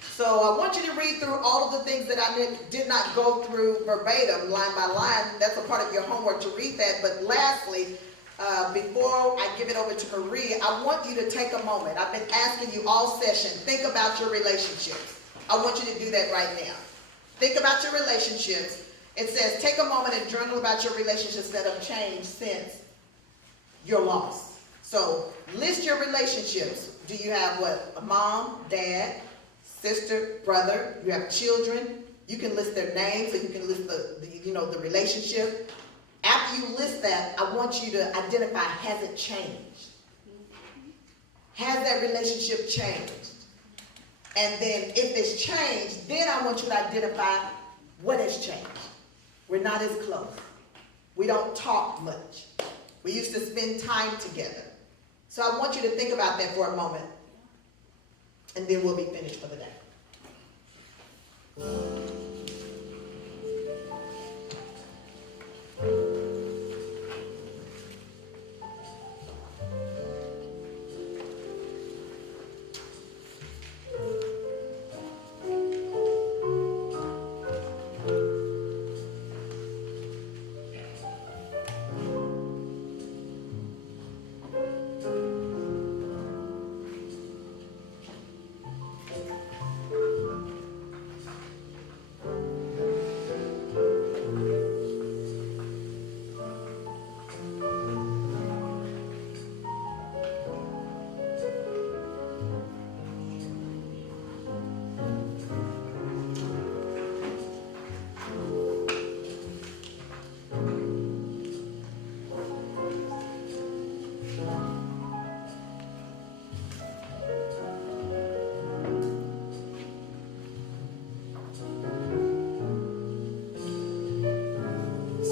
So I want you to read through all of the things that I did not go through verbatim, line by line. That's a part of your homework to read that. But lastly, before I give it over to Marie, I want you to take a moment. I've been asking you all session, think about your relationships. I want you to do that right now. Think about your relationships. It says take a moment and journal about your relationships that have changed since your loss. So list your relationships. Do you have what? A mom, dad, sister, brother? You have children? You can list their names, so you can list the relationship. After you list that, I want you to identify, has it changed? Has that relationship changed? And then if it's changed, then I want you to identify what has changed. We're not as close. We don't talk much. We used to spend time together. So I want you to think about that for a moment. And then we'll be finished for the day.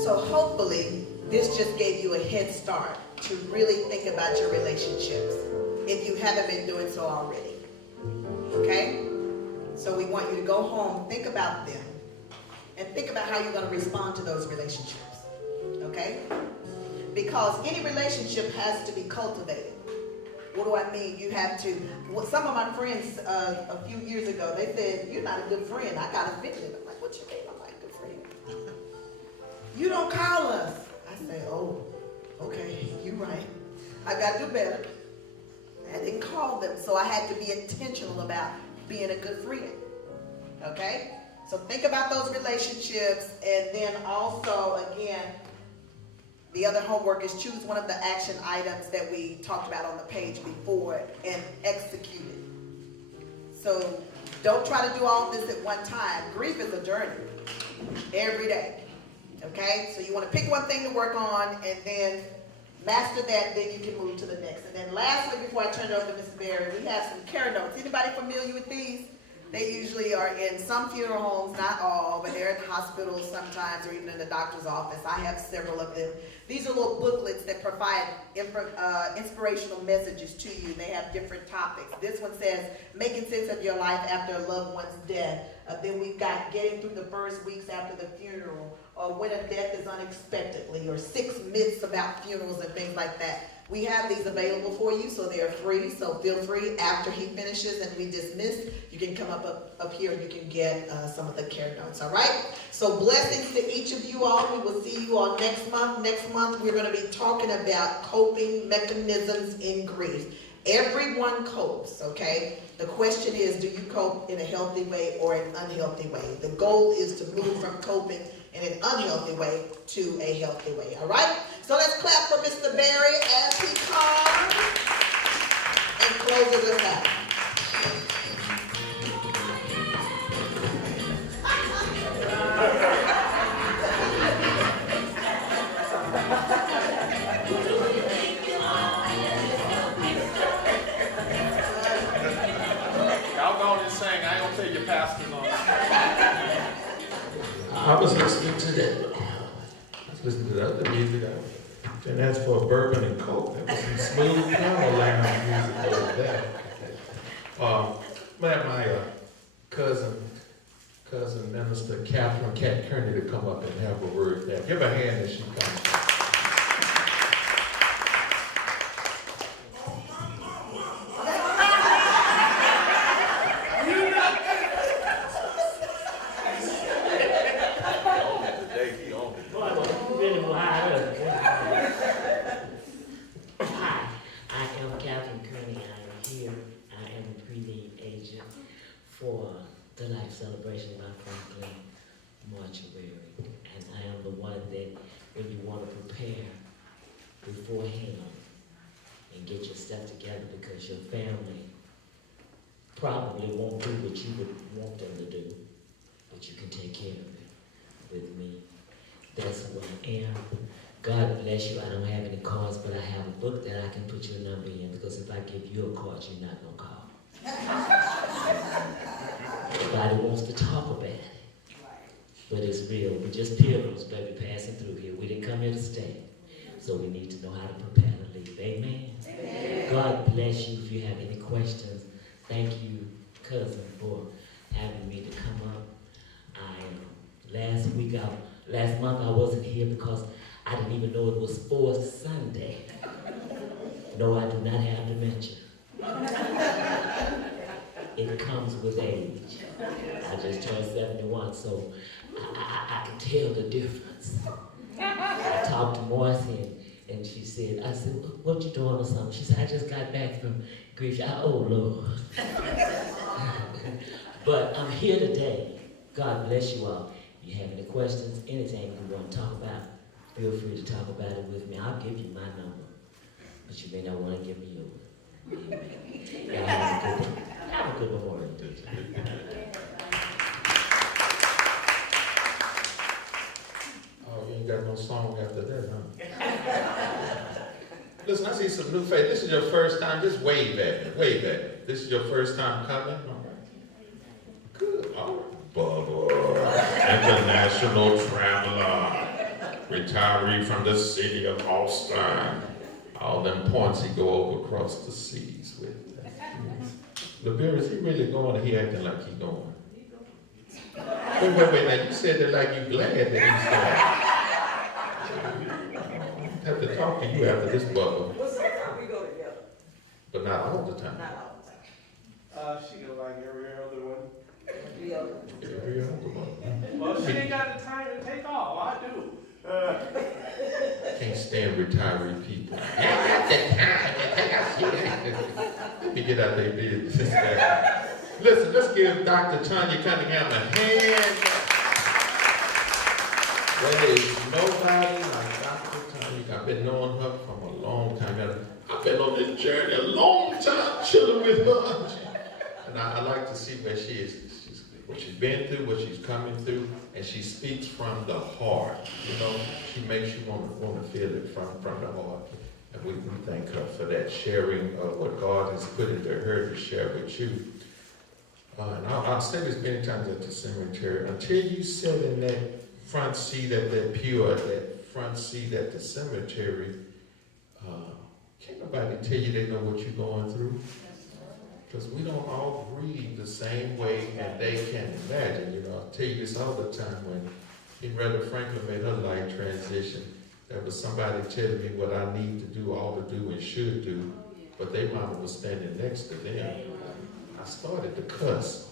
So hopefully, this just gave you a head start to really think about your relationships, if you haven't been doing so already. Okay? So we want you to go home, think about them, and think about how you're going to respond to those relationships. Okay? Because any relationship has to be cultivated. What do I mean? You have to. Well, some of my friends a few years ago, they said, "You're not a good friend." I got offended. I'm like, "What you mean I'm not a good friend?" "You don't call us." I say, "Oh, okay, you're right. I got to do better." I didn't call them, so I had to be intentional about being a good friend. Okay? So think about those relationships, and then also, again, the other homework is choose one of the action items that we talked about on the page before and execute it. So don't try to do all this at one time. Grief is a journey. every day. Okay, so you want to pick one thing to work on and then master that, then you can move to the next. And then lastly, before I turn it over to Mr. Berry, we have some care notes. Anybody familiar with these? They usually are in some funeral homes, not all, but they're in hospitals sometimes or even in the doctor's office. I have several of them. These are little booklets that provide inspirational messages to you. They have different topics. This one says, making sense of your life after a loved one's death. Then we've got getting through the first weeks after the funeral, or when a death is unexpectedly, or 6 myths about funerals and things like that. We have these available for you, so they're free. So feel free, after he finishes and we dismiss, you can come up here and you can get some of the care notes, all right? So blessings to each of you all. We will see you all next month. Next month, we're going to be talking about coping mechanisms in grief. Everyone copes, okay? The question is, do you cope in a healthy way or an unhealthy way? The goal is to move from coping in an unhealthy way to a healthy way, all right? So let's clap for Mr. Berry as he comes and closes us out. Y'all go on and sing. I ain't gonna tell your pastors on that. I was listening to that. I was listening to the other music. And that's for Bourbon and Coke. That was some smooth piano lounge music over there. My cousin Minister Catherine Cat Kearney to come up and have a word there. Give her a hand as she comes. For the life celebration of our Franklin mortuary. And I am the one that when you want to prepare beforehand and get your stuff together because your family probably won't do what you would want them to do, but you can take care of it with me. That's who I am. God bless you. I don't have any cards, but I have a book that I can put your number in because if I give you a card, you're not going to call. Everybody wants to talk about it, but it's real. We're just pilgrims, baby, passing through here. We didn't come here to stay, so we need to know how to prepare to leave. Amen? Amen. God bless you. If you have any questions, thank you, cousin, for having me to come up. Last month I wasn't here because I didn't even know it was 4th Sunday. No, I do not have dementia. It comes with age. I just turned 71, so I can tell the difference. I talked to Marcy and she said, I said, what you doing or something? She said, I just got back from grief. Oh, Lord. But I'm here today. God bless you all. If you have any questions, anything you want to talk about, feel free to talk about it with me. I'll give you my number, but you may not want to give me yours. Y'all have a good Memorial Day. Oh, you ain't got no song after that, huh? Listen, I see some new faces. This is your first time. Just wave at me. Wave at me. This is your first time coming? All right. Good. All right. Bubba, international traveler, retiree from the city of Austin. All them points he go over across the seas with. LeBear, is he really going or he acting like he going? Wait, now you said that like you glad that he's going. I have to talk to you after this, Bubba. Well, sometimes we go together. But not all the time. Not all the time. She gonna like every other one. Every other one. Well, she ain't got the time to take off. I do. Can't stand retiree people. I got the time to take off. Let me get out their business. Listen, let's give Dr. Tonya Cunningham a hand. There is nobody like Dr. Tonya. I've been knowing her from a long time. I've been on this journey a long time chilling with her. And I like to see where she is. what she's been through, what she's coming through, and she speaks from the heart. You know, she makes you want to feel it from the heart. And we thank her for that sharing of what God has put into her to share with you. And I'll say this many times at the cemetery, until you sit in that front seat at that pew or that front seat at the cemetery, can't nobody tell you they know what you're going through. Because we don't all grieve the same way, and they can imagine. You know, I tell you this all the time when Brother Franklin made her life transition. There was somebody telling me what I need to do, all to do, and should do, but their mama was standing next to them. I started to cuss,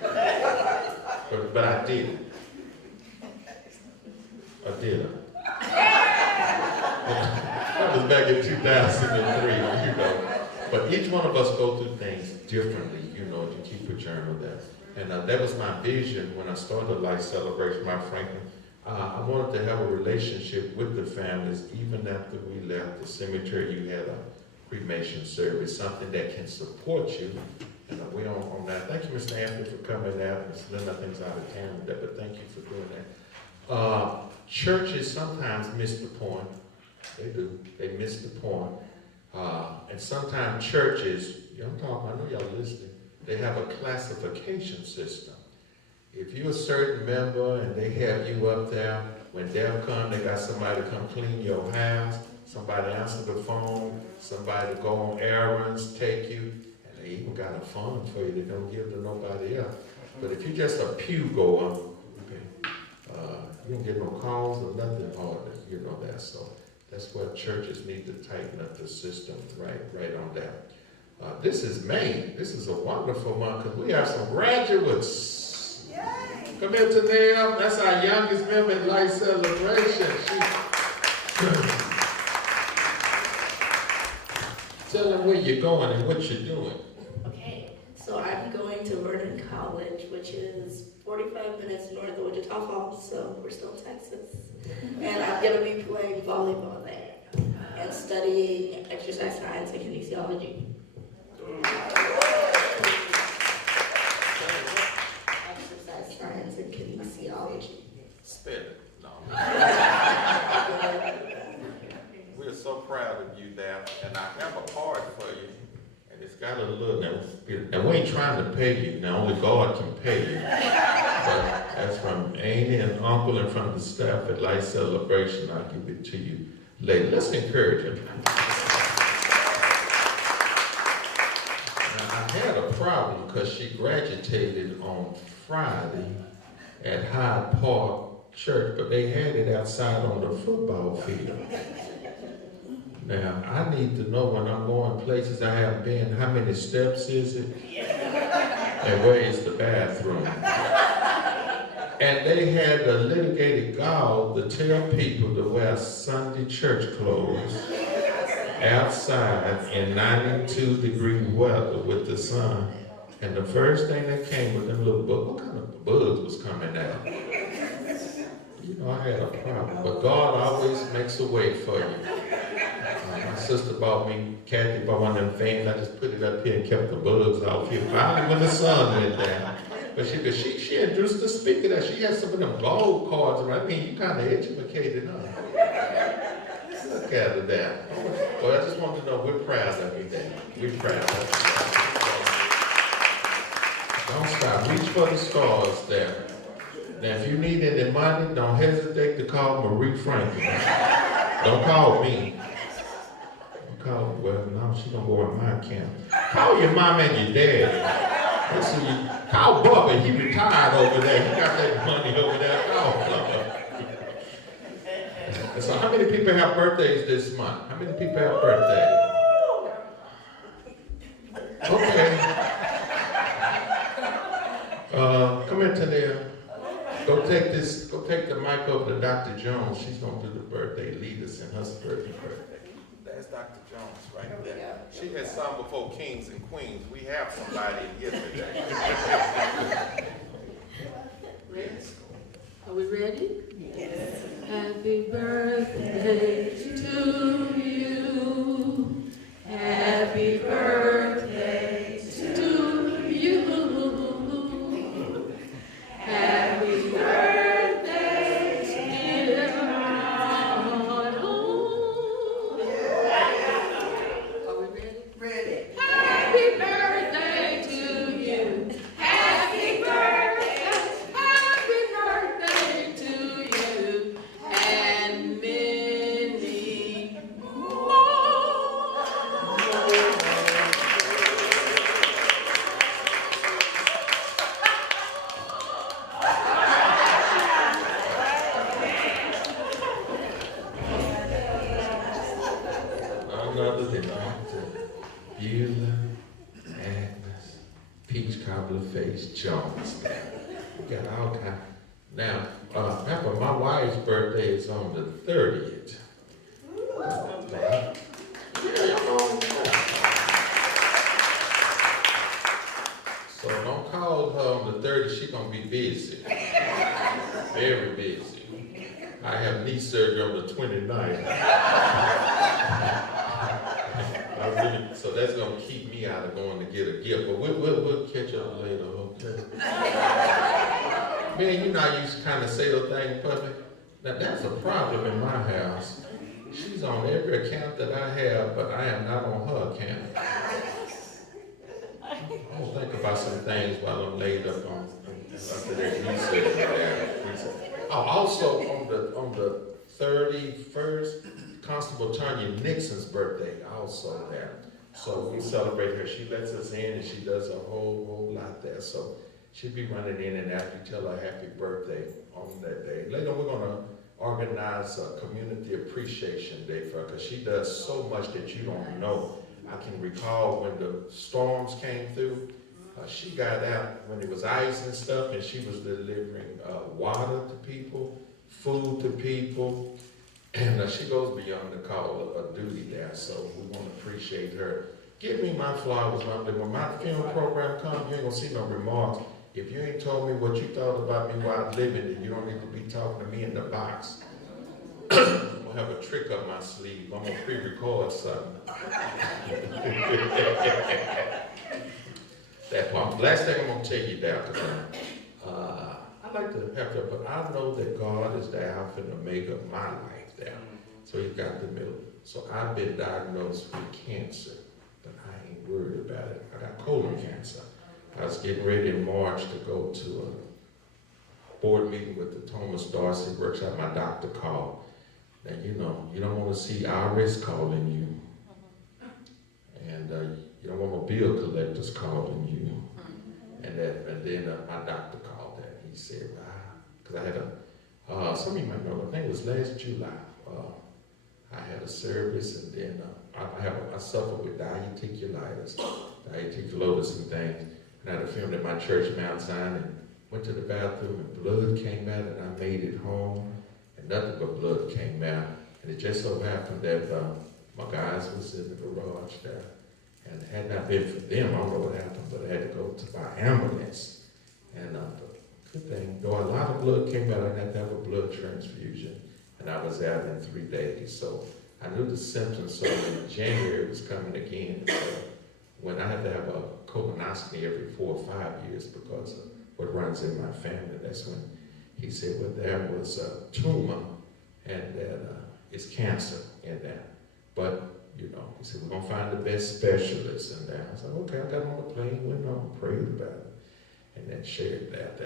but I didn't. I didn't. That was back in 2003, you know. But each one of us go through things differently, you know, to keep a journal there. And that was my vision when I started Life Celebration by Franklin. I wanted to have a relationship with the families even after we left the cemetery. You had a cremation service, something that can support you. And we're on that. Thank you, Mr. Anthony, for coming out. Ms. Linda, I think's out of town with that, but thank you for doing that. Churches sometimes miss the point. They do. They miss the point. And sometimes churches, I know y'all listening, they have a classification system. If you're a certain member and they have you up there, when they'll come, they got somebody to come clean your house, somebody answer the phone, somebody to go on errands, take you, and they even got a fund for you they don't give to nobody else. But if you're just a pew goer, you don't get no calls or nothing on it, you know that. So that's what churches need to tighten up the system right on that. This is May. This is a wonderful month because we have some graduates. Yay. Come here to them. That's our youngest member in Life Celebration. Tell them where you're going and what you're doing. Okay, so I'm going to Vernon College, which is 45 minutes north of Wichita Falls, so we're still Texas. And I'm going to be playing volleyball there and studying exercise science and kinesiology. Exercise science and kinesiology. Spit it. No. We're so proud of you, Dad, and I have a card for you, and it's got a look. And we ain't trying to pay you. Now, only God can pay you. But that's from Amy and Uncle and from the staff at Life Celebration. I'll give it to you later. Let's encourage him. Now, I had a problem because she graduated on Friday at Hyde Park Church, but they had it outside on the football field. Now, I need to know when I'm going places I haven't been, how many steps is it? And where is the bathroom? And they had the litigated gall to tell people to wear Sunday church clothes outside in 92-degree weather with the sun. And the first thing that came with them little bugs, what kind of bugs was coming out? You know, I had a problem, but God always makes a way for you. My sister bought me, Kathy bought one of them things, I just put it up here and kept the bugs off here. Finally, when the sun went down. But she introduced the speaker that she had some of them gold cards around. I mean, you kind of educated, huh? Look at her there. Well, I just want to know we're proud of you there. We're proud of you. Don't stop. Reach for the stars there. Now, if you need any money, don't hesitate to call Marie Franklin. Don't call me. Well, no, she don't go in my account. Call your mom and your dad. Call Bubba. He retired over there. He got that money over there. Call Bubba. So how many people have birthdays this month? How many people have birthdays? Okay. Come here, Tonya. Go take the mic over to Dr. Jones. She's going to do the birthday lead us in her birthday. That's Dr. Jones right there. She has sung before Kings and Queens. We have somebody here today. Are we ready? Yes. Happy birthday to you. Happy birthday to you. peach cobbler face Jones. We got all kinds. Now, remember, my wife's birthday is on the 30th. Right? Yeah, y'all know. So don't call her on the 30th, she's gonna be busy. Very busy. I have knee surgery on the 29th. So that's gonna keep me out of going to get a gift, but we'll catch up later, okay? Man, you know I used to kind of say those things in public. Now that's a problem in my house. She's on every account that I have, but I am not on her account. I'll think about some things while I'm laid up after that research. Oh, also on the 31st, Constable Tonya Nixon's birthday, also there. So we celebrate her. She lets us in and she does a whole lot there. So she'll be running in and after you tell her happy birthday on that day. Later we're gonna organize a community appreciation day for her because she does so much that you don't know. I can recall when the storms came through, she got out when it was ice and stuff, and she was delivering water to people, food to people, and she goes beyond the call of duty there, so we want to appreciate her. Give me my flowers, when my funeral program comes, you ain't gonna see no remarks. If you ain't told me what you thought about me while living, then you don't need to be talking to me in the box. I'm gonna have a trick up my sleeve. I'm gonna pre-record something. That part. Last thing I'm gonna tell you about, I like to have that, but I know that God is the Alpha and Omega of my life there. So He's got the middle. So I've been diagnosed with cancer, but I ain't worried about it. I got colon cancer. I was getting ready in March to go to a board meeting with the Thomas Darcy workshop. My doctor called. And you know, you don't want to see IRS calling you. And you don't want bill collectors calling you. And then my doctor called that. He said, because I had some of you might know, I think it was last July. I had a service, and then I suffer with diverticulitis and things. And I had a film at my church, Mount Zion, and went to the bathroom, and blood came out, and I made it home, and nothing but blood came out. And it just so happened that my guys was in the garage there. And had not been for them, I don't know what happened, but I had to go to my ambulance. And the good thing, though a lot of blood came out, I had to have a blood transfusion. And I was out in 3 days. So I knew the symptoms, so in January was coming again. So when I had to have a colonoscopy every 4 or 5 years because of what runs in my family, that's when he said, well, there was a tumor and that it's cancer in there. But you know, he said, we're going to find the best specialist in there. I said, okay, I got on the plane, went on, prayed about it, and then shared that.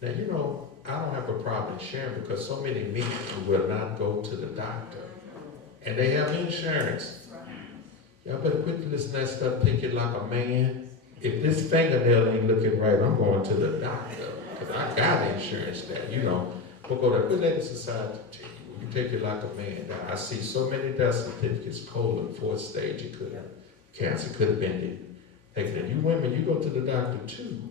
Now, you know, I don't have a problem sharing because so many men will not go to the doctor, and they have insurance. Y'all better quit listening to that stuff, think it like a man. If this fingernail ain't looking right, I'm going to the doctor, because I got insurance there, you know. But go there, quit letting society tell you. You take it like a man. I see so many death certificates, colon, 4th stage, it could have, cancer could have been taken. You women, you go to the doctor too.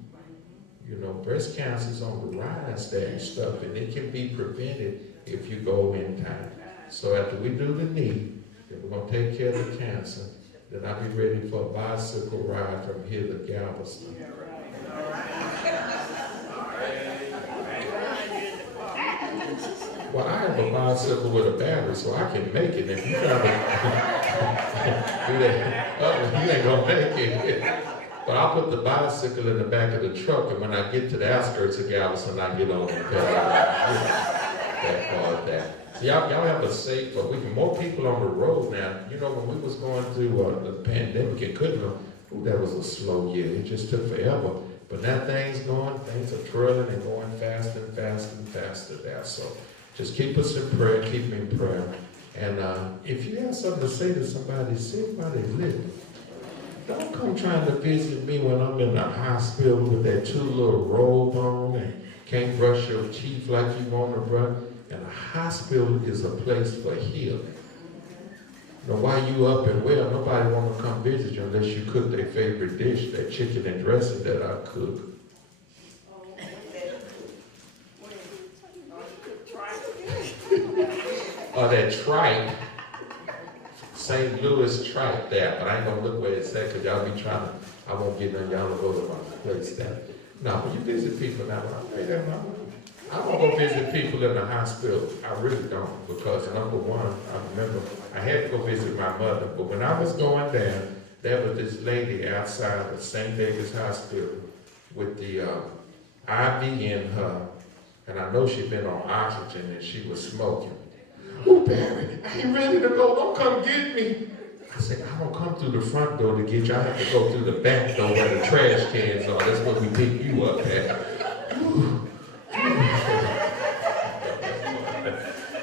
You know, breast cancer is on the rise there and stuff, and it can be prevented if you go in time. So after we do the knee, then we're going to take care of the cancer, then I'll be ready for a bicycle ride from here to Galveston. Well, I have a bicycle with a battery, so I can make it. If you try to do that, you ain't gonna make it. But I'll put the bicycle in the back of the truck, and when I get to the outskirts of Galveston, I get on the pedal. That part there. So y'all have a safe, but we can more people on the road now. You know, when we was going through the pandemic, it couldn't have, that was a slow year. It just took forever. But now things are twirling and going faster and faster and faster there. So just keep us in prayer, keep me in prayer. And if you have something to say to somebody, say while they're living. Don't come trying to visit me when I'm in the hospital with that 2 little robe on and can't brush your teeth like you want to brush. And a hospital is a place for healing. Now, while you up and well, nobody want to come visit you unless you cook their favorite dish, that chicken and dressing that I cook. Or that tripe, St. Louis tripe there, but I ain't gonna look where it's at, cause y'all be trying to, I won't get none, y'all to go to my place there. No, when you visit people now, I don't go visit people in the hospital. I really don't, because number one, I remember I had to go visit my mother, but when I was going there, there was this lady outside of St. David's Hospital with the IV in her, and I know she'd been on oxygen and she was smoking. Oh, Barry, I ain't ready to go. Don't come get me. I said, I don't come through the front door to get you. I have to go through the back door where the trash cans are. That's where we pick you up at.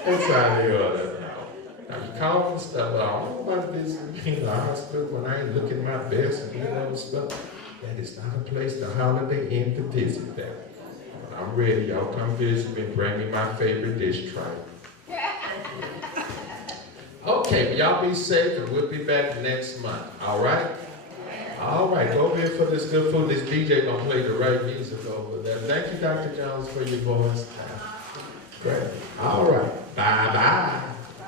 That's how they are now. Now, you call and stuff, but I don't want to visit me in the hospital when I ain't looking my best and doing other stuff. That is not a place to Holiday Inn to visit that. When I'm ready, y'all come visit me and bring me my favorite dish tripe. Okay, y'all be safe and we'll be back next month, all right? All right, go over here for this good food. This DJ gonna play the right music over there. Thank you, Dr. Jones, for your voice. Great. All right, bye-bye.